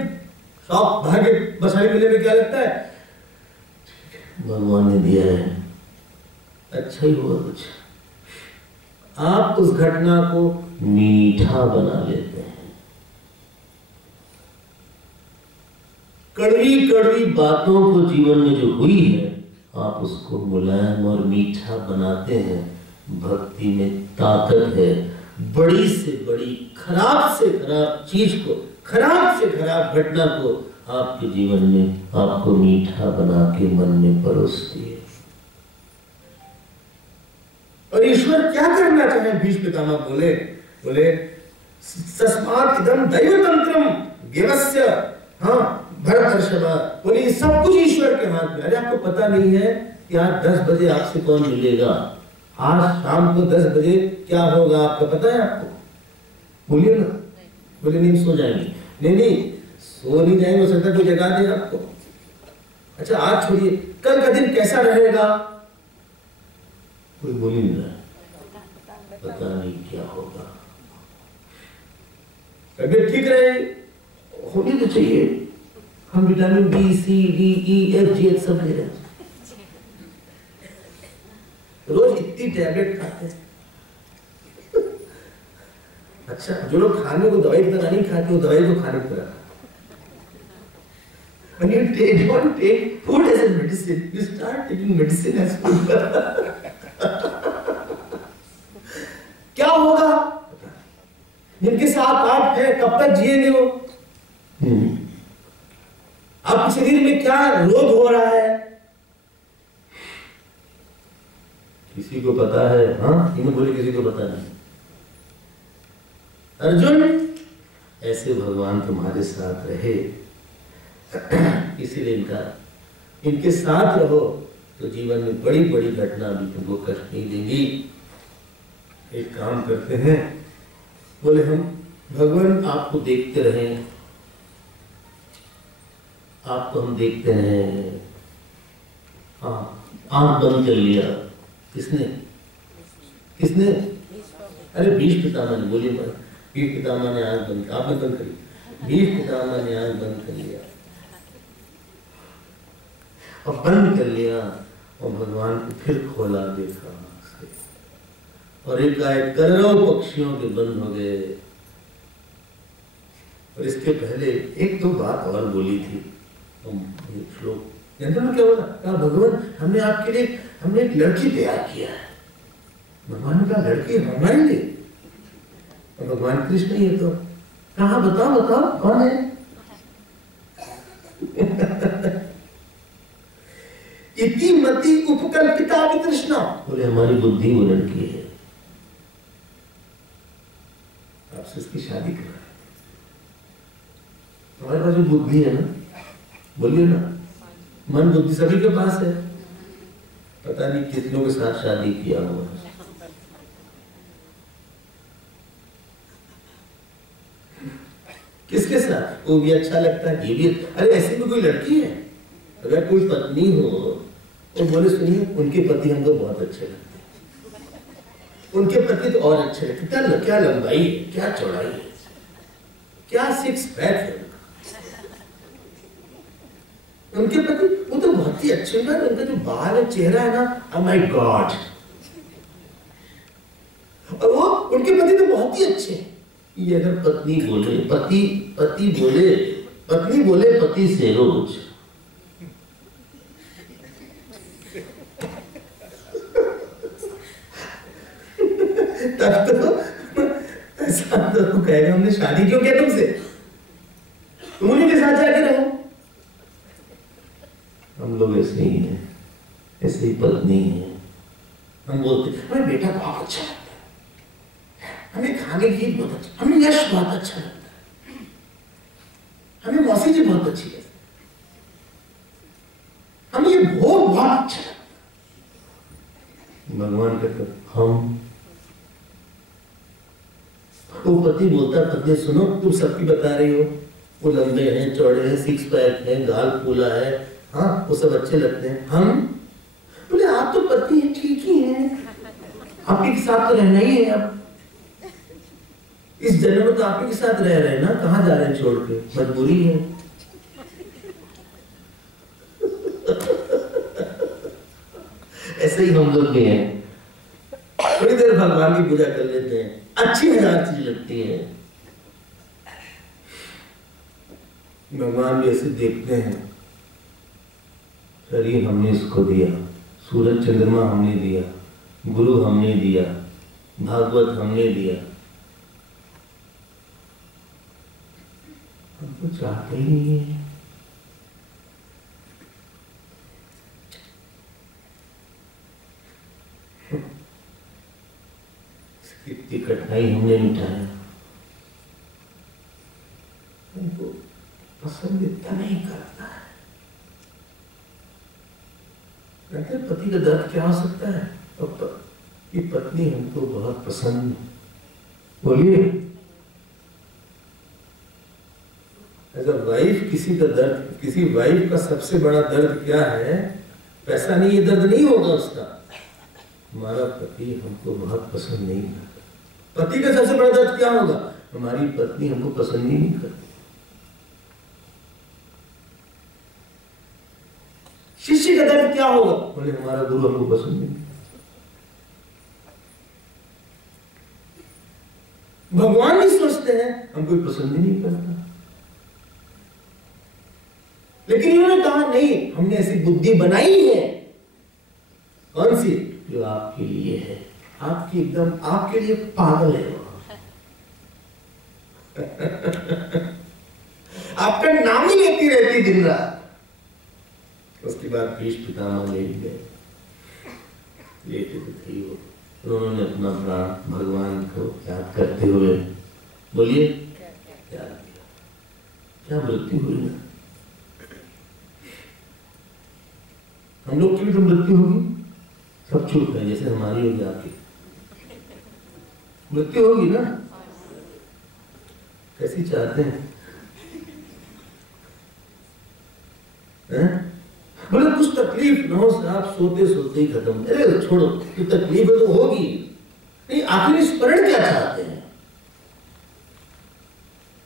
शौक भाग्य बसाई मिलने में क्या लगता है, भगवान ने दिया है, अच्छा ही हुआ कुछ। आप उस घटना को मीठा बना लेते हैं। कड़वी कड़वी बातों को जीवन में जो हुई है, आप उसको मुलायम और मीठा बनाते हैं। भक्ति में ताकत है। बड़ी से बड़ी, खराब से खराब चीज को, खराब से खराब घटना को आपके जीवन में आपको मीठा बना के मन में परोसती है। और ईश्वर क्या करना चाहे, भीष्म पितामह बोले तस्मात् इदं दैवतंत्रम व्यवस्य, हाँ भरतर्षभ, बोले सब कुछ ईश्वर के हाथ में। अरे आपको पता नहीं है कि आज 10 बजे आपसे कौन मिलेगा, आज शाम को 10 बजे क्या होगा आपको पता है? आपको बोलिए ना। बोले नहीं, सो जाएंगे। नहीं सो नहीं जाएंगे, हो सकता है कोई जगा देगा आपको। अच्छा आज छोड़िए, कल का दिन कैसा रहेगा, कोई बोल ही नहीं रहा, पता नहीं क्या होगा। तबियत ठीक रहे, होनी तो चाहिए। हम विटामिन बी, सी, डी, ई, एफ, जी सब ले रहे हैं, रोज इतनी टैबलेट खाते हैं। अच्छा, जो लोग खाने को दवाई की तरह नहीं खाते, वो दवाई को खाने की तरह, When you don't take food as a medicine, you start taking medicine as food. क्या होगा? जिनके साथ आप हैं, कब तक जिएंगे वो? आपके शरीर में क्या रोग हो रहा है? किसी को पता है? हाँ, इन्हें बोले किसी को पता नहीं। अर्जुन, ऐसे भगवान तुम्हारे साथ रहे, इसीलिए इनके साथ रहो तो जीवन में बड़ी बड़ी घटना भी तुमको कष्ट नहीं देंगी। एक काम करते हैं, बोले हम भगवान आपको देखते रहें, आपको हम देखते हैं। हाँ, आंख बंद कर लिया। किसने? किसने? अरे भीष्म पितामह ने, बोलिए मत। भीष्म पितामह ने आंख बंद, आपने बंद करी। भीष्म पितामह ने आंख बंद कर लिया और बंद कर लिया और भगवान को फिर खोला, देखा से। और एक करोड़ों पक्षियों के बंद हो गए। और इसके पहले एक दो बात और बोली थी श्लोक, जानते हो क्या बोला? कहा भगवान हमने आपके लिए हमने एक लड़की तैयार किया है। भगवान का लड़की हमारे लिए? और भगवान कृष्ण ये तो कहा, बताओ बताओ कौन है? इति मति उपकल्पिता वितृष्णा, बोले हमारी बुद्धि वो लड़की है, आपसे इसकी शादी करा। हमारे पास जो बुद्धि है ना, बोलिए ना, मन बुद्धि सभी के पास है, पता नहीं कितनों के साथ शादी किया हुआ है। किसके साथ? वो भी अच्छा लगता है, ये भी। अरे ऐसी भी कोई लड़की है, अगर कोई पत्नी हो तो बोले सुनिए उनके पति हमको बहुत अच्छे लगते हैं, उनके पति तो और अच्छे लगते हैं। क्या लंबाई है, क्या चौड़ाई है, क्या सिक्स पैक है उनके पति, वो तो बहुत ही अच्छे हैं। उनका जो बाल है, चेहरा है ना, oh my God। और वो उनके पति तो बहुत ही अच्छे हैं। ये अगर पत्नी बोले, पत्नी बोले पति से रोज, तब तो ऐसा तो कहेगा हमने शादी क्यों किया तुमसे, तुम उन्हीं के साथ जाके रहो। हम लोग ऐसे ही हैं, ऐसे ही पत्नी है। हम बोलते हमें बेटा बहुत अच्छा लगता है, हमें खाने की बहुत अच्छा, हमें यश बहुत अच्छा लगता है, हमें मौसी जी बहुत अच्छी लगती है, हमें ये भोग बहुत अच्छा लगता है। भगवान कहते हम, वो पति बोलता पत्नी सुनो तुम सबकी बता रही हो, वो लंबे हैं, चौड़े हैं, सिक्स पैक हैं, गाल फूला है, हाँ वो सब अच्छे लगते हैं। हम बोले आप तो पति हैं, ठीक ही हैं, आपके साथ तो रहना ही है। अब इस जन्म में तो आपके साथ रह रहे हैं ना, कहाँ जा रहे हैं छोड़ के, मजबूरी है। ऐसे ही हम लोग भी हैं, थोड़ी देर भगवान की पूजा कर लेते हैं, अच्छी हजार चीज लगती है। भगवान भी ऐसे देखते हैं, शरीर हमने इसको दिया, सूरज चंद्रमा हमने दिया, गुरु हमने दिया, भागवत हमने दिया, हम तो चाहते ही नहीं है। कितनी कठिनाई हमने मिटाया, हमको पसंद इतना नहीं करता है। कहते पति का दर्द क्या हो सकता है, कि पत्नी हमको बहुत पसंद। बोलिए एज अ वाइफ, किसी का दर्द, किसी वाइफ का सबसे बड़ा दर्द क्या है? पैसा नहीं, ये दर्द नहीं होगा उसका, हमारा पति हमको बहुत पसंद नहीं करता। पति का सबसे बड़ा दर्द क्या होगा? हमारी पत्नी हमको पसंद ही नहीं करती। शिष्य का दर्द क्या होगा? बोले हमारा गुरु हमको पसंद नहीं। भगवान भी सोचते हैं हम कोई पसंद ही नहीं करता। लेकिन इन्होंने कहा नहीं, हमने ऐसी बुद्धि बनाई है। कौन सी? जो आपके लिए है, आपकी एकदम आपके लिए पागल है वो। आपका नाम ही लेती रहती दिन रात। उसके बाद भीष्म पितामह लेट गए, लेटे तो थे वो। उन्होंने अपना प्राण भगवान को याद करते हुए, बोलिए क्या किया? क्या मृत्यु हुई ना? हम लोग की भी तो मृत्यु होगी, सब चुप है जैसे हमारी होगी, आपकी मृत्यु होगी ना? कैसी चाहते हैं? बोले कुछ तकलीफ ना हो साहब, सोते सोते ही खत्म। अरे छोड़ो, तो तकलीफ तो होगी नहीं, आखिर स्मरण क्या चाहते हैं?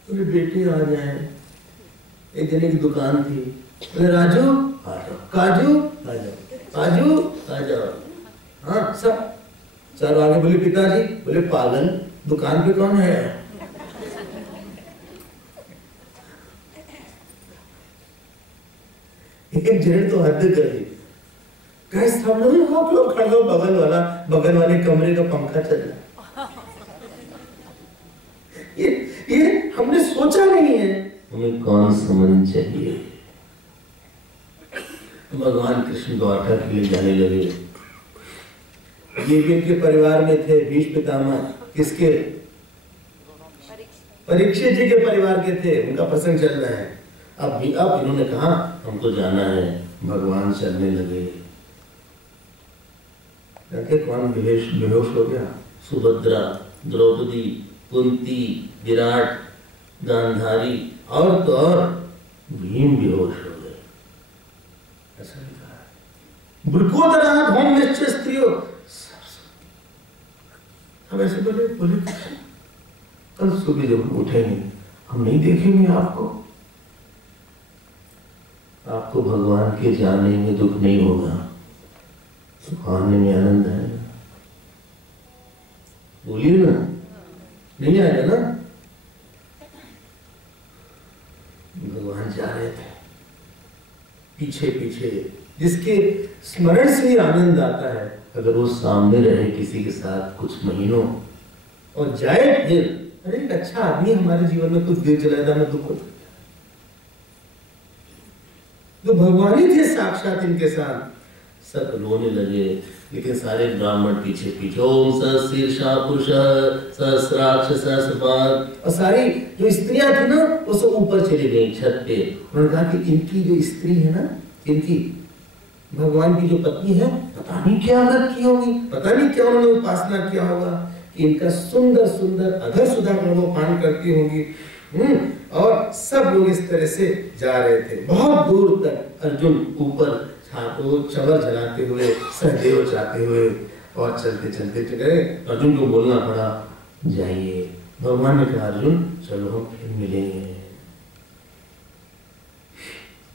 बोले बेटे आ जाए। एक जने की दुकान थी, बोले राजू आ जाओ, काजू आ जाओ, काजू आ जाओ। हाँ सब चारों आगे। बोले पिताजी, बोले पागल, दुकान पे कौन है? एक जन तो हद कर दी, कहे सब लोग आप लोग खड़े हो, बगल वाले कमरे का पंखा चल रहा। ये हमने सोचा नहीं है। हमें कौन समझ चाहिए? भगवान कृष्ण द्वारका के लिए जाने लगे। ये भी इनके परिवार में थे, भीष्म पितामह। किसके? परीक्षित जी के परिवार के थे। उनका प्रसंग चल रहा है। अब इन्होंने कहा हमको जाना है। भगवान चलने लगे। कौन बेहोश हो गया? सुभद्रा, द्रौपदी, कुंती, विराट, गांधारी और तो और भीम बेहोश हो गए। ऐसा लिखा है। वृकोदरा भौम निश्चय स्त्रियों। अब ऐसे बोले कल सुबह जब उठेंगे हम नहीं देखेंगे आपको भगवान के जाने में दुख नहीं होगा, आने में आनंद आएगा। बोलिए ना, नहीं आएगा ना? भगवान जा रहे थे पीछे पीछे, जिसके स्मरण से ही आनंद आता है। अगर वो सामने रहे किसी के साथ कुछ महीनों और जाए फिर, अरे एक अच्छा आदमी हमारे जीवन में कुछ देर चला था, मैं दुख होता। जो भगवान ही थे साक्षात इनके साथ, सब रोने लगे। लेकिन सारे ब्राह्मण पीछे पीछे, ओम शीर्षा पुरुष सहस्राक्ष सहस्रपाद, और सारी जो स्त्रियां थी ना वो सब ऊपर चली गई छत पे। उन्होंने कहा कि इनकी जो स्त्री है ना, इनकी भगवान की जो पत्नी है, पता नहीं क्या व्रत की होगी, पता नहीं क्या उन्होंने उपासना किया होगा कि इनका सुंदर सुंदर अधर सुधा पान करती होंगी। और सब लोग इस तरह से जा रहे थे। बहुत दूर तक अर्जुन ऊपर चमर जलाते हुए, सहदेव जाते हुए, और चलते चलते गए। अर्जुन को बोलना पड़ा जाइए। भगवान ने कहा अर्जुन चलो हम फिर मिलेंगे।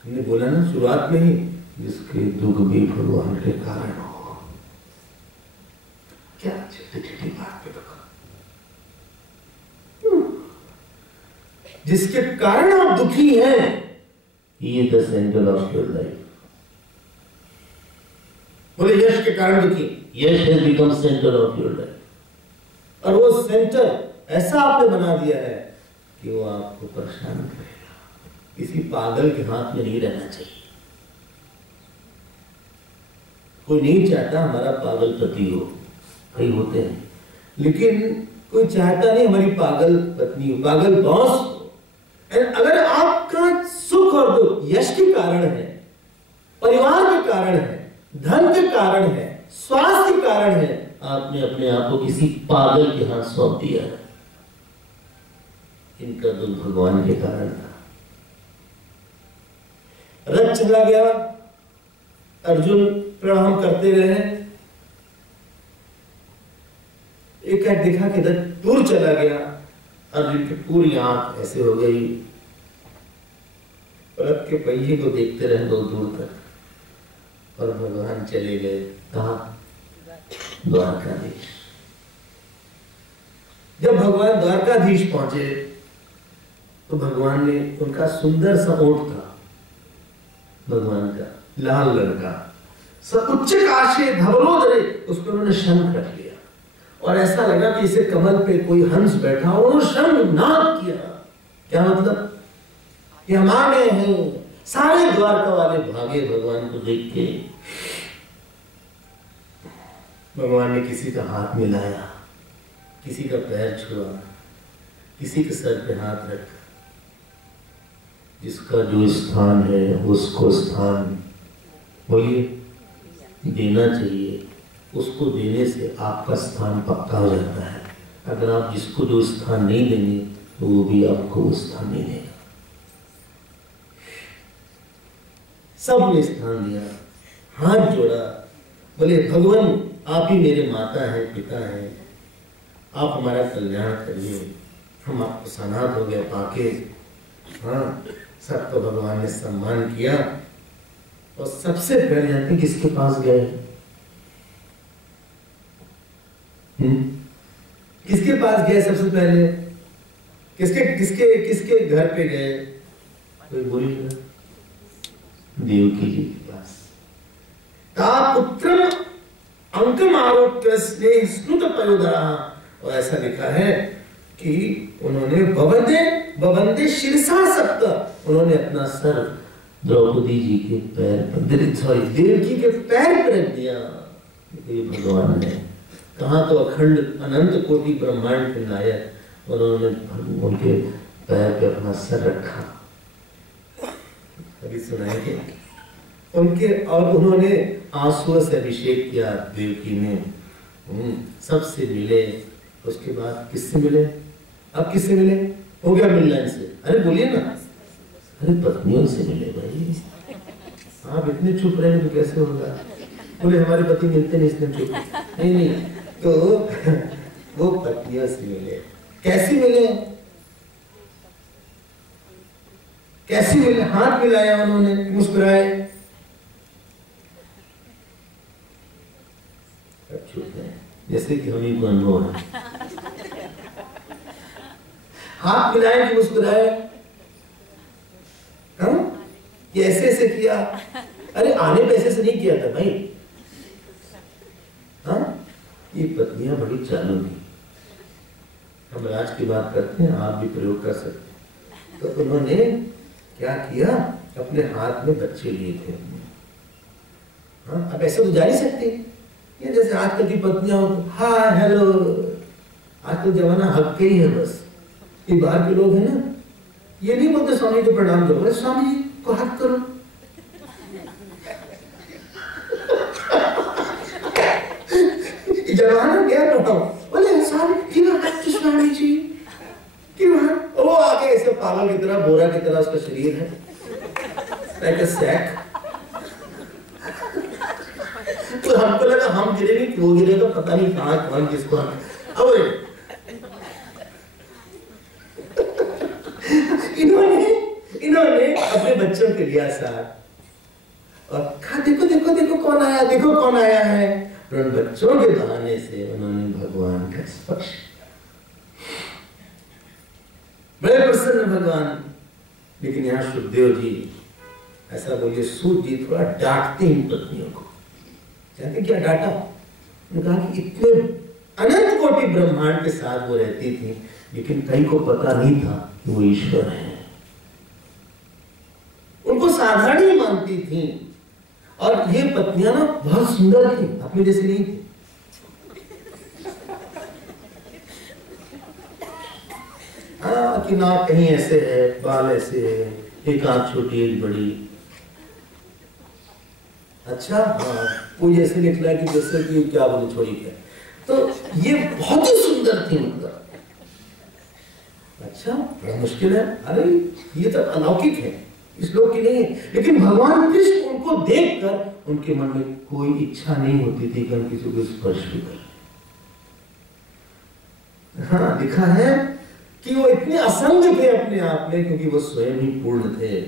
हमने बोला ना शुरुआत में ही, जिसके दुख भी भगवान के कारण हो। क्या छोटी बात पे देखो, जिसके कारण आप दुखी हैं, ये the centre of your life. बोले यश के कारण दुखी, यश has become centre of your life. और वो सेंटर ऐसा आपने बना दिया है कि वो आपको परेशान करेगा। किसी पागल के हाथ में नहीं रहना चाहिए। कोई नहीं चाहता हमारा पागल पति हो, कई होते हैं, लेकिन कोई चाहता नहीं हमारी पागल पत्नी हो, पागल बॉस हो। अगर आपका सुख और दुख यश के कारण है, परिवार के कारण है, धन के कारण है, स्वास्थ्य के कारण है, आपने अपने आप को किसी पागल के हाथ सौंप दिया है। इनका दुख भगवान के कारण था। रथ चला गया, अर्जुन प्रणाम करते रहे। एक देखा कि रथ दूर चला गया, अर्जुन की पूरी आंख ऐसे हो गई। रथ के पहिए को देखते रहे दूर दूर तक, और भगवान चले गए। कहाँ? द्वारकाधीश। जब भगवान द्वारकाधीश पहुंचे तो भगवान ने, उनका सुंदर सा ओठ था, भगवान का लाल लड़का, सब उच्च काशे धवलोदरे, उसको उन्होंने शंख रख लिया और ऐसा लगा कि इसे कमल पे कोई हंस बैठा हो, उन्होंने शंख नाद किया। क्या मतलब? ये हम आ गए हैं। सारे द्वारका वाले भागे भगवान को देख के। भगवान ने किसी का हाथ मिलाया, किसी का पैर छुआ, किसी के सर पे हाथ रखा। जिसका जो स्थान है उसको स्थान बोलिए देना चाहिए। उसको देने से आपका स्थान पक्का हो जाता है। अगर आप जिसको जो स्थान नहीं देंगे तो वो भी आपको वो स्थान नहीं देगा। सब ने स्थान दिया, हाथ जोड़ा, बोले भगवान आप ही मेरे माता है, पिता है, आप हमारा कल्याण करिए। हम आपको सनात हो गए पाके। हाँ, सबको भगवान ने सम्मान किया। और सबसे पहले जाते किसके पास गए? किसके पास गए सबसे पहले? किसके किसके किसके घर पे गए? कोई बोलिएगा? देवकी जी के पास। पुत्रम अंकम आरोप्य स्नेह स्नुत पयोदरा। और ऐसा लिखा है कि उन्होंने बवंदे शिरसा सप्त, उन्होंने अपना सर द्रौपदी जी के पैर पर, सॉरी देवकी के पैर पर रख दिया। ये भगवान है। कहाँ तो अखंड अनंत कोटि ब्रह्मांड के नायक, और उन्होंने उनके पैर पे अपना सर रखा। अभी सुनाएंगे उनके। और उन्होंने आंसुओं से अभिषेक किया देवकी ने। सबसे मिले। उसके बाद किससे मिले? अब किससे मिले? हो गया मिलना इनसे। अरे बोलिए ना। अरे पत्नियों से मिले भाई। आप इतने चुप रहे तो कैसे होगा? बोले हमारे पति मिलते नहीं इसलिए चुप। नहीं तो वो पत्नियों से मिले। कैसे मिले? कैसे मिले? हाथ मिलाया उन्होंने, मुस्कुराए। चुप है, जैसे कि हमें को अनुभव है। हाथ मिलाए कि मुस्कुराए? ये ऐसे ऐसे किया। अरे आने पे ऐसे से नहीं किया था भाई। हाँ, ये पत्नियां बड़ी चालू थी। हम राज की बात करते हैं, आप भी प्रयोग कर सकते हैं। तो उन्होंने क्या किया? अपने हाथ में बच्चे लिए थे। हाँ, अब ऐसे तो जा नहीं सकते। ये जैसे आजकल की पत्नियां हो, हाय हेलो, आजकल जमाना हक के ही है बस। ये बाहर के लोग हैं ना, ये नहीं बोलते स्वामी को प्रणाम करो, स्वामी जी को हक करो। जमाना क्या बताओ? बोले स्वामी जी क्यों? वो आके ऐसे पागल की तरह, बोरा की तरह उसका शरीर है, like a sack। तो हमको लगा हम गिरेंगे कि वो गिरेगा, पता नहीं कहाँ कौन किसको। अब इन्होंने अपने बच्चों के लिया साथ और कहा देखो देखो देखो कौन आया, देखो कौन आया है। और उन बच्चों के बहाने से उन्होंने भगवान का स्पर्श। बड़े प्रसन्न भगवान। लेकिन यहाँ सुखदेव जी ऐसा बोलिए, सूत जी थोड़ा डांटते इन पत्नियों को। जानते क्या डांटा? उन्होंने कहा कि इतने अनंत कोटि ब्रह्मांड के साथ वो रहती थी, लेकिन कई को पता नहीं था कि वो ईश्वर है। उनको साधारण ही मानती थी। और ये पत्नियां ना बहुत सुंदर थी, अपने जैसे नहीं थी। हाँ, कि नाक कहीं ऐसे है, बाल ऐसे है, एक आंख छोटी एक बड़ी। अच्छा, हाँ, कोई ऐसे निकला कि जैसे कि क्या बोले छोड़ी क्या। तो ये बहुत ही सुंदर थी मतलब। अच्छा, बड़ा मुश्किल है। अरे ये तो अलौकिक है, इस लोग की नहीं है। लेकिन भगवान कृष्ण उनको देखकर उनके मन में कोई इच्छा नहीं होती थी कि हम किसी को स्पर्श भी करें। हाँ, लिखा है कि वो इतने असंग थे अपने आप में, क्योंकि वो स्वयं ही पूर्ण थे।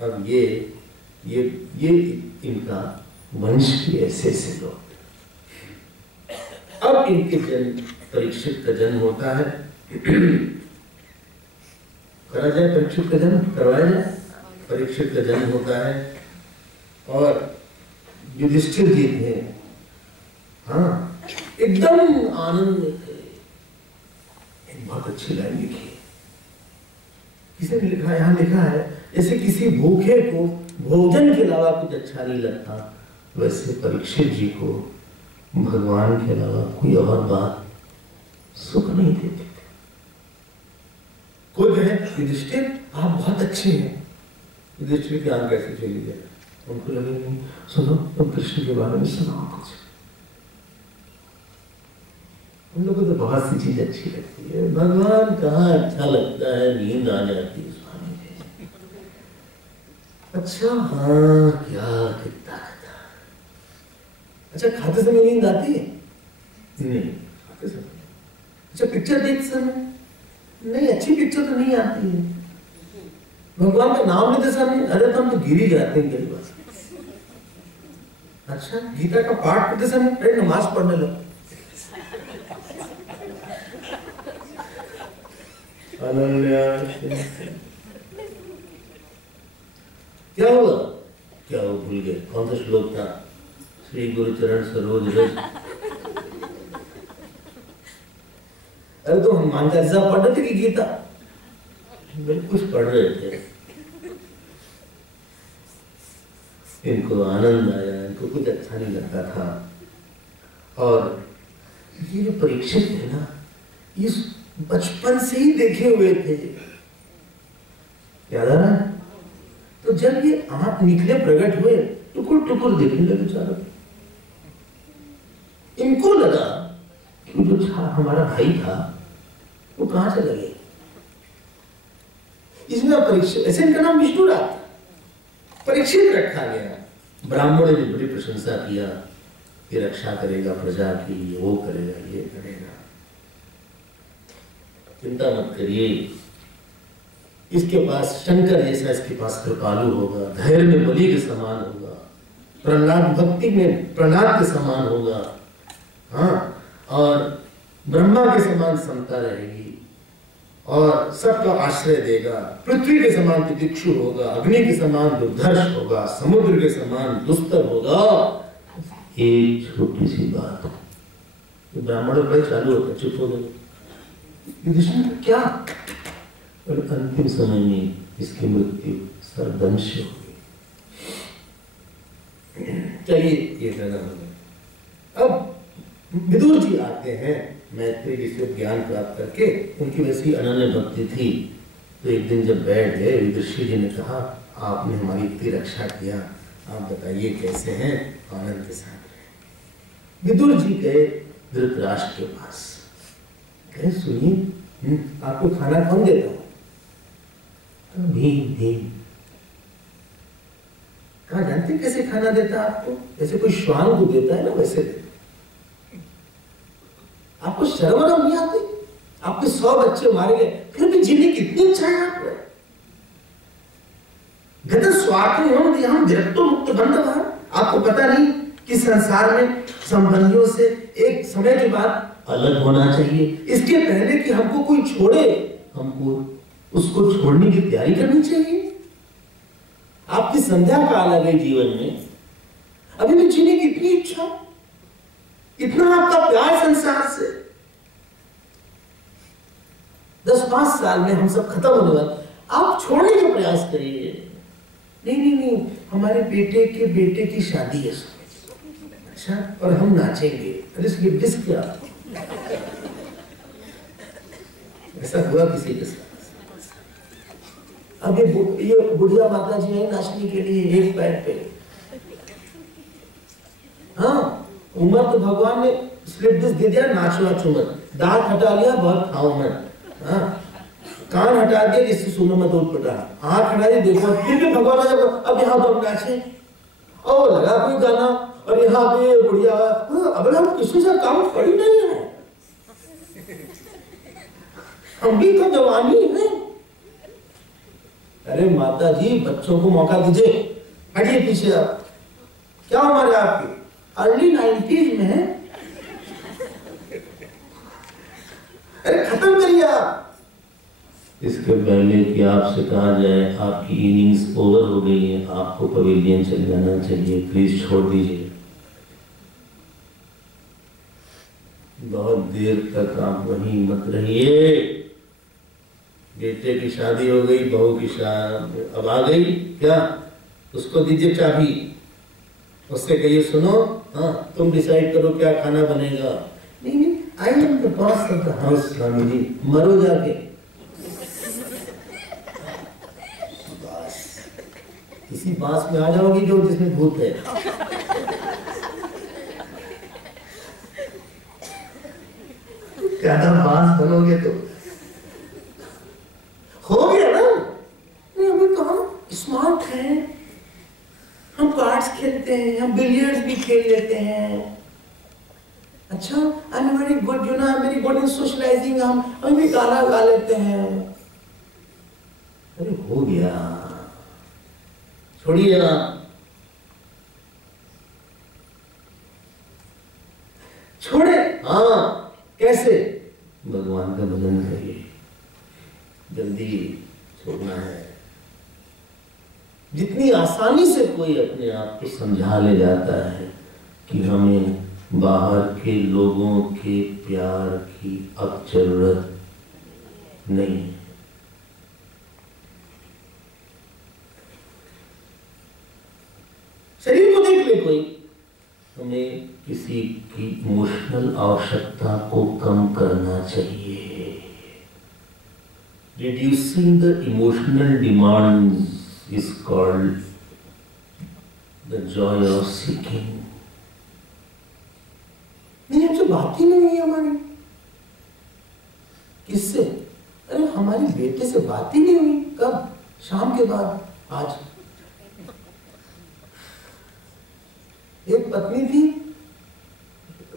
अब ये इनका वंश के ऐसे ऐसे लोग। अब इनके जन्म, परीक्षित का जन्म होता है। करा जाए परीक्षित का जन्म, करवाया जाए। परीक्षित का जन्म होता है और युधिष्ठिर जी थे, हाँ, एकदम आनंद में थे। एक बहुत अच्छी लाइन लिखी है, किसी ने लिखा, यहाँ लिखा है, जैसे किसी भूखे को भोजन के अलावा कुछ अच्छा नहीं लगता, वैसे परीक्षित जी को भगवान के अलावा कोई और बात सुख नहीं देती थी। कोई कहे युधिष्ठिर आप बहुत अच्छे हैं, युधिष्ठिर की आंख कैसे चली जाए, उनको लगे नहीं, सुनो तुम कृष्ण के बारे में सुनाओ कुछ। हम लोगों को तो बहुत सी चीज अच्छी लगती है, भगवान कहाँ अच्छा लगता है, नींद आ जाती है स्वामी जी। अच्छा हाँ, क्या कितना खाता, अच्छा खाते समय नींद आती है? नहीं खाते समय। अच्छा पिक्चर देखते समय? नहीं, अच्छी पिक्चर तो नहीं आती है। भगवान का नाम लेते समय? अरे तो हम तो गिर ही जाते हैं कई बार। अच्छा गीता का पाठ करते समय? अरे नमाज पढ़ने लगो। क्या हुआ? क्या वो भूल गए? कौन सा श्लोक था? श्री गुरु चरण सरोज रज। अरे तो हनुमान चालीसा पढ़ रहे थे कि गीता? बिल्कुल कुछ पढ़ रहे थे। इनको आनंद आया, इनको कुछ अच्छा नहीं लगता था। और ये जो परीक्षित थे ना, ये बचपन से ही देखे हुए थे, याद आ रहा है? तो जब ये आंख निकले प्रकट हुए, टुकुर टुकुर देखने लगे चारों। इनको लगा कि जो हमारा भाई था वो कहां चला गया। इसमें परीक्षित, ऐसे इनका नाम विष्णु था, परीक्षित रखा गया। ब्राह्मणों ने बड़ी प्रशंसा किया, ये रक्षा करेगा प्रजा की, वो करेगा, ये करेगा, चिंता मत करिए, इसके पास शंकर जैसा इसके पास कृपालु होगा, धैर्य में बलि के समान होगा, प्रहलाद भक्ति में प्रहलाद के समान होगा, हाँ, और ब्रह्मा के समान समता रहेगी, और सबका आश्रय देगा, पृथ्वी के समान तितिक्षु होगा, अग्नि के समान दुर्धर्ष होगा, समुद्र के समान दुस्तर होगा। एक छोटी सी बात, तो ब्राह्मणों पर चालू होता, चुप हो गए। युधिष्ठिर क्या? और अंतिम समय में इसकी मृत्यु सर्वदंश हो गई। चलिए ये कहना हो गया। अब विदुर जी आते हैं मैत्री जी से ज्ञान प्राप्त करके, उनकी वैसी अनन्य भक्ति थी। तो एक दिन जब बैठ गए, युधिष्ठिर जी ने कहा आपने हमारी इतनी रक्षा किया, आप बताइए कैसे हैं? आनंद के साथ। विदुर जी गए धृतराष्ट्र के पास, कहे सुनिए आपको खाना कौन देता है? भीम। भीम कहा जानते कैसे खाना देता आपको? जैसे कोई श्वान को देता है ना, वैसे देता। आपको शर्म नहीं आती? आपके 100 बच्चे मारे गए, फिर भी जीने की इतनी इच्छा है आपको? गत स्वार्थ में हम विरक्तो मुक्त बंधव। आपको पता नहीं कि संसार में संबंधियों से एक समय के बाद अलग होना चाहिए। इसके पहले कि हमको कोई छोड़े, हमको उसको छोड़ने की तैयारी करनी चाहिए। आपकी संध्या काल आ गई जीवन में, अभी भी जीने की इतनी इच्छा, इतना आपका प्यार संसार से। 10-5 साल में हम सब खत्म होने वाले, आप छोड़ने का प्रयास करिए। नहीं, हमारे बेटे के बेटे की शादी है। अच्छा, और हम नाचेंगे। अरे स्लिप डिस्क क्या? ऐसा हुआ किसी के साथ? अब ये बुढ़िया माता जी है नाचने के लिए एक पैर पे। हाँ, उम्र तो भगवान ने स्लिप डिस्क दे दिया, नाचो नाचो मत, दांत हटा लिया बहुत खाओ मत, हाँ, कान हटा दिया जिससे सुनो मत उठपटा, आंख हटा दी देखो, फिर भी भगवान जब अब यहाँ तो नाचे, और लगा कोई गाना, और यहाँ पे बुढ़िया, अब हम किसी से काम पड़ी नहीं है, हम भी तो जवानी है। अरे माता जी बच्चों को मौका दीजिए, हटिए पीछे आप। क्या उम्र है आपकी? अर्ली 90s में है। अरे खत्म करिए आप। इसके पहले कि आपसे कहा जाए आपकी इनिंग्स ओवर हो गई है, आपको पवेलियन चले जाना चाहिए, प्लीज छोड़ दीजिए। बहुत देर तक आप वहीं मत रहिए। बेटे की शादी हो गई, बहू की शादी अब आ गई, क्या उसको दीजिए चाबी, उससे कहिए सुनो, हाँ तुम डिसाइड करो क्या खाना बनेगा। नहीं, I am the boss of the house Swami ji, मरो जाके। किसी बास में आ जाओगी जो जिसमें भूत है। ज्यादा बास बनोगे तो हो गया ना। नहीं, अभी तो हम स्मार्ट हैं, हम कार्ड्स खेलते हैं, हम बिलियर्ड्स भी खेल लेते हैं। अच्छा, I am very good, you know, I am very good in socialising, हम भी गाना गा लेते हैं। अरे हो गया, छोड़िए ना, छोड़े। हाँ, कैसे? भगवान का भजन करिए, जल्दी छोड़ना है। जितनी आसानी से कोई अपने आप को समझा ले जाता है कि हमें बाहर के लोगों के प्यार की अब जरूरत नहीं है। शरीर को देख ले कोई, हमें किसी की इमोशनल आवश्यकता को कम करना चाहिए। Reducing the emotional demands is called the joy of seeking। नहीं, हमसे बात ही नहीं हुई हमारी। किससे? अरे हमारी बेटे से बात ही नहीं हुई। कब? शाम के बाद। आज एक पत्नी थी,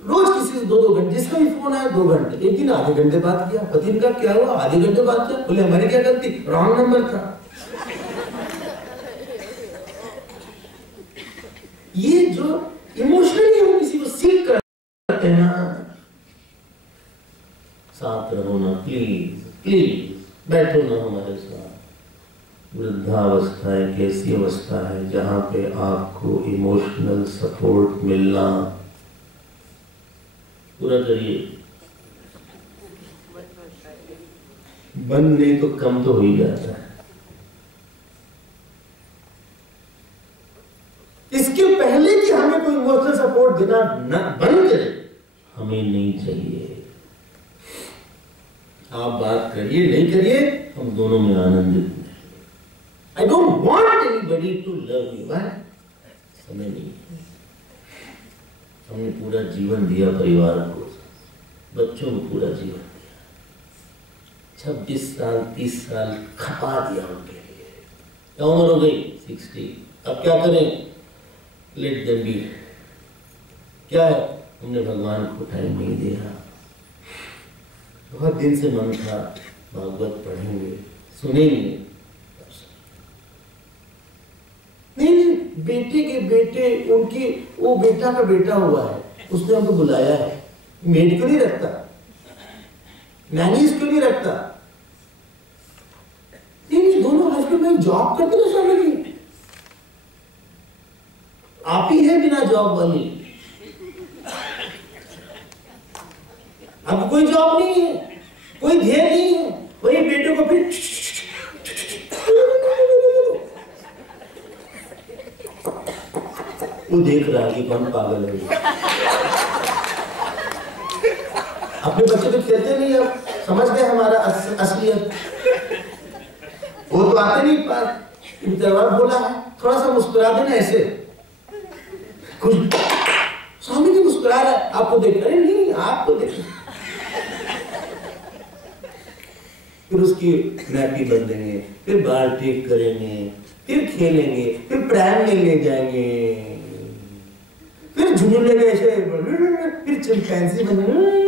रोज किसी से 2-2 घंटे, जिसका भी फोन आया 2 घंटे, एक दिन आधे घंटे बात किया। पति ने कहा क्या हुआ? आधे घंटे बात किया। बोले हमारी क्या गलती, रॉन्ग नंबर था। ये जो इमोशनली हम किसी को सीख करते हैं ना, साथ रहो ना, प्लीज प्लीज बैठो ना हमारे साथ। वृद्धावस्था एक ऐसी अवस्था है जहां पे आपको इमोशनल सपोर्ट मिलना पूरा करिए। बंद नहीं तो कम तो हो ही जाता है। इसके पहले कि हमें कोई इमोशनल सपोर्ट देना न बंद करे, हमें नहीं चाहिए। आप बात करिए नहीं करिए, हम दोनों में आनंदित हैं। I don't want anybody to love you. समय नहीं, हमने पूरा जीवन दिया परिवार को, बच्चों को पूरा जीवन दिया, 26 साल 30 साल खपा दिया उनके लिए। क्या उम्र हो गई? 60। अब क्या करें? Let them be. क्या है? हमने भगवान को टाइम नहीं दिया। बहुत दिन से मन था भागवत पढ़ेंगे, सुनेंगे। नहीं, बेटे के बेटे, उनकी वो बेटा का बेटा हुआ है, उसने हमको बुलाया है। मेड क्यों नहीं रखता? नैनीज क्यों नहीं रखता? नहीं, दोनों हस्बैंड वाइफ जॉब करते ना स्वामी जी। आप ही है बिना जॉब वाली। अब कोई जॉब नहीं है, कोई ध्येय नहीं है, वही बेटे को फिर वो देख रहा है कि कौन पागल है। अपने बच्चे तो खेलते नहीं, अब समझ गए हमारा असलियत। वो तो आते नहीं पास, बोला है थोड़ा सा मुस्कुरा देना ऐसे, कुछ स्वामी जी मुस्कुरा रहा है आपको देख रहे नहीं, आपको देख। फिर उसकी नैपी बदलेंगे, फिर बाल ठीक करेंगे, फिर खेलेंगे, फिर प्रैम में ले जाएंगे, फिर झूले में ऐसे, फिर चिंपैंजी बनेंगे।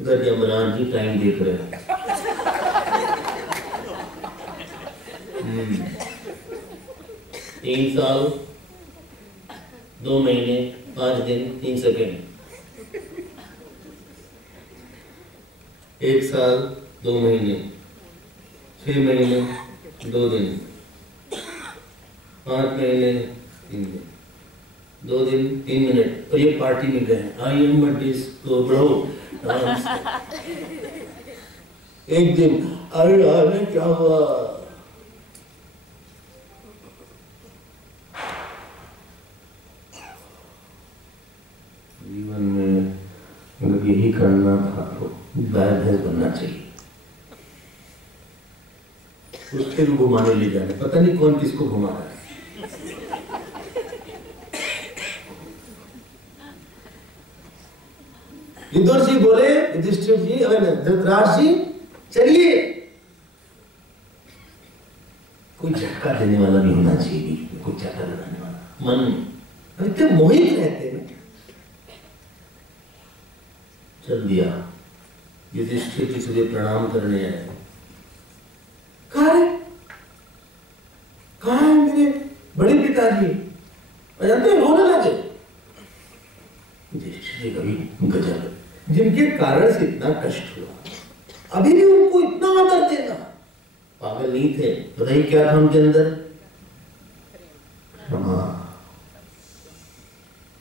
उधर यमराज जी टाइम देख रहे हैं। 3 साल 2 महीने 5 दिन 3 सेकेंड। 1 साल 2 महीने, 6 महीने 2 दिन, 5 महीने 3 दिन, 2 दिन 3 मिनट, और ये पार्टी में गए, I am a disco bro. एक दिन अरे क्या हुआ, जीवन में अगर यही करना था तो गाय भैंस बनना चाहिए। उसके भी घुमाने ले जाने, पता नहीं कौन किसको घुमा रहा है। विदुर जी बोले युधिष्ठिर जी, धृतराष्ट्र जी चलिए। कोई झटका देने वाला नहीं होना चाहिए, कोई झटका लगाने वाला। मन इतने मोहित रहते हैं। चल दिया, युधिष्ठिर जी सुबह प्रणाम करने आए। कहाँ है मेरे बड़े पिताजी? जानते हैं, रोने लगे। युधिष्ठिर कभी गजब, जिनके कारण से इतना कष्ट हुआ, अभी भी उनको इतना आदर देना। पागल नहीं थे, पता ही क्या था उनके अंदर? क्षमा।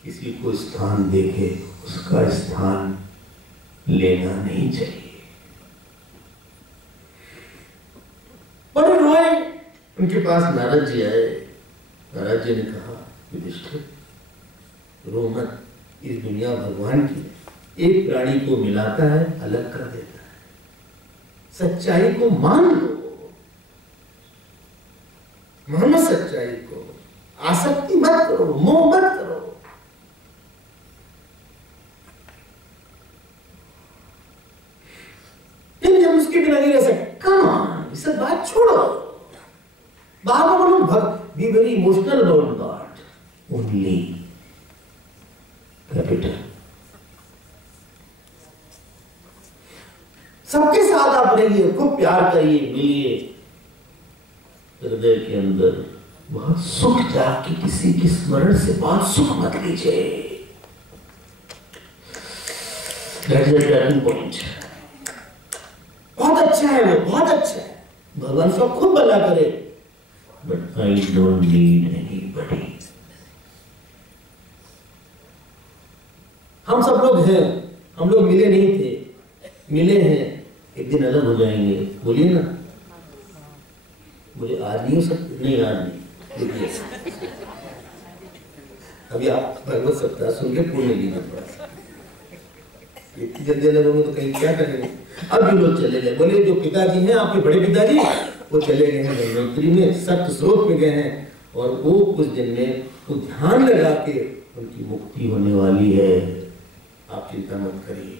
किसी को स्थान देके उसका स्थान लेना नहीं चाहिए। बड़े रोए। उनके पास नारद जी आए। नारद जी ने कहा, युधिष्ठिर रो मत, इस दुनिया भगवान की, एक प्राणी को मिलाता है, अलग कर देता है। सच्चाई को मान लो, मानो सच्चाई को, आसक्ति मत करो, मोह मत करो। हम उसके बिना नहीं रह सकते। कम सब बात छोड़ो। बाबा बोलो, be very emotional about God only, capital. सबके साथ आप रहिए, खूब प्यार करिए, मिलिए। हृदय के अंदर बहुत सुख जाके किसी की स्मरण से बहुत सुख मत लीजिए। पॉइंट बहुत अच्छा है, वो बहुत अच्छा है, भगवान सब खुद भला करे। But I don't need anybody. हम सब लोग हैं, हम लोग मिले नहीं थे, मिले हैं, एक दिन अलग हो जाएंगे। बोलिए ना, बोले आज नहीं हो सकते? नहीं आज नहीं। अभी आप भगवत सप्ताह सुन के पुण्य लीजिए थोड़ा। इतनी जल्दी अलग होंगे तो कहीं क्या करेंगे? अब भी लोग चले गए। बोले जो पिताजी हैं आपके बड़े पिताजी, वो चले गए हैं गंगोत्री में, सप्त स्रोत में गए हैं, और वो कुछ दिन में वो ध्यान लगा के उनकी मुक्ति होने वाली है। आप चिंता मत करिए।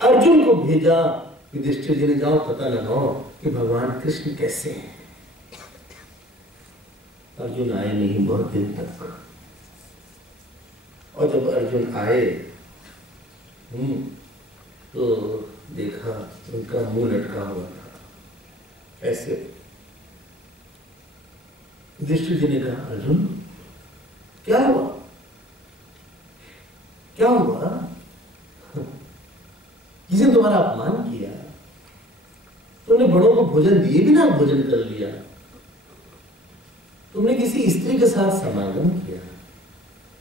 अर्जुन को भेजा युधिष्ठिर जी ने, जाओ पता लगाओ कि भगवान कृष्ण कैसे हैं। अर्जुन आए नहीं बहुत दिन तक, और जब अर्जुन आए तो देखा उनका मुंह लटका हुआ था ऐसे। युधिष्ठिर जी ने कहा, अर्जुन क्या हुआ, क्या हुआ? किसी ने तुम्हारा अपमान किया, तुमने बड़ों को भोजन दिए बिना भोजन कर लिया, तुमने किसी स्त्री के साथ समागम किया,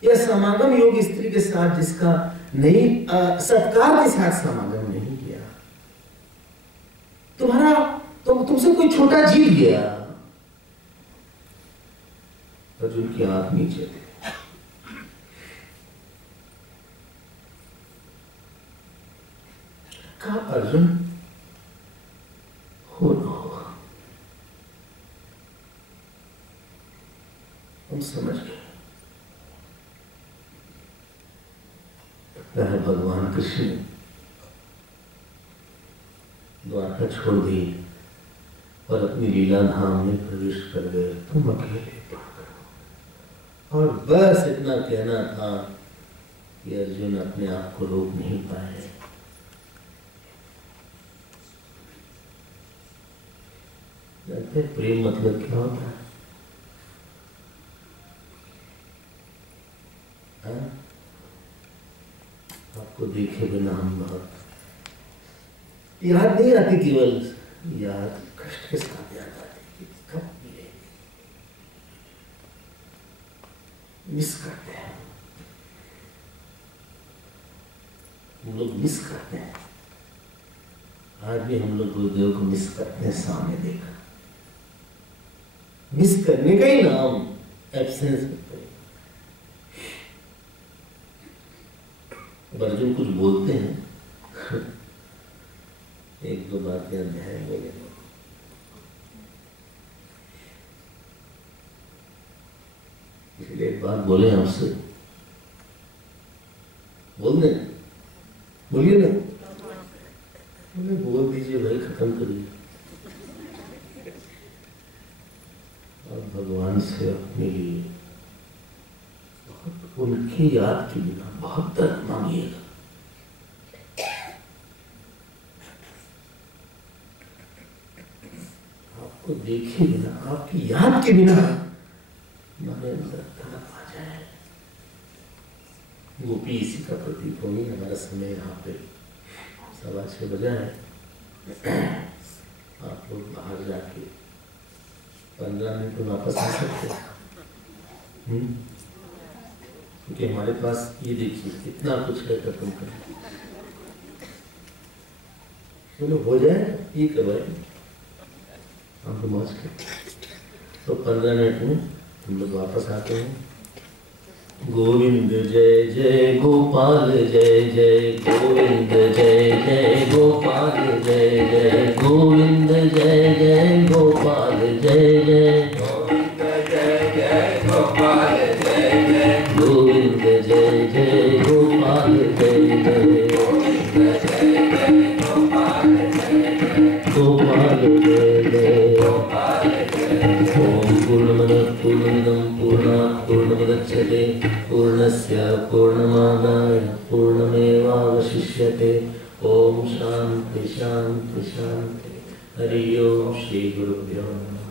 यह समागम योग स्त्री के साथ जिसका नहीं सत्कार के साथ समागम नहीं किया, तुमसे कोई छोटा जीत गया। अर्जुन की आंख नीचे थी। कहा, अर्जुन हो न हो, हम समझ गए। भगवान कृष्ण द्वारका छोड़ दी और अपनी लीला धाम में प्रवेश कर गए। तुम अकेले पड़ गए। और बस इतना कहना था कि अर्जुन अपने आप को रोक नहीं पाए। जानते प्रेम मतलब क्या होता है? आपको देखे बिना हम बहुत याद नहीं आती, केवल याद कष्ट के साथ याद आती कि कब मिलेंगे, मिस करते हैं हम लोग, मिस करते हैं। आज भी हम लोग गुरुदेव को मिस करते हैं, सामने देखा। मिस करने का ही नाम एब्सेंस होता है। अर्जुन कुछ बोलते हैं, एक दो बातें अध्याय बोले, इसलिए एक बात बोले आपसे, बोल दें, बोलिए ना, बोल दीजिए भाई, खत्म करिए। और भगवान से अपने लिए बहुत, उनकी याद के बिना बहुत दर्द मांगिएगा। आपको देखे बिना, आपकी याद के बिना हमारे अंदर तड़प आ जाए। गोपी इसी का प्रतीक होगी। हमारा समय यहाँ पे 6:15 बजा है। आप लोग बाहर जाके 15 मिनट में वापस आ सकते हैं, क्योंकि हमारे पास ये देखिए कितना कुछ है खत्म करने। चलो हो जाए, ये करवाए, हम तो मौज करते। तो 15 मिनट में हम लोग वापस आते हैं। गोविंद जय जय गोपाल जय जय, गोविंद जय जय गोपाल जय जय, गोविंद जय जय गोपाल जय जय, गोविंद जय जय गोपाल जय जय, गोविंद जय जय गोपाल जय जय, गोविंद जय जय गोपाल जय जय, गोपाल जय जय गोपाल जय जय। ओम पूर्णमदः पूर्णमिदं पूर्णात् पूर्णमुदच्यते, पूर्णस्य पूर्णमादाय पूर्णमेवावशिष्यते। ओम शांति शांति शांति। हरि ओम। श्री गुरुभ्यो नमः।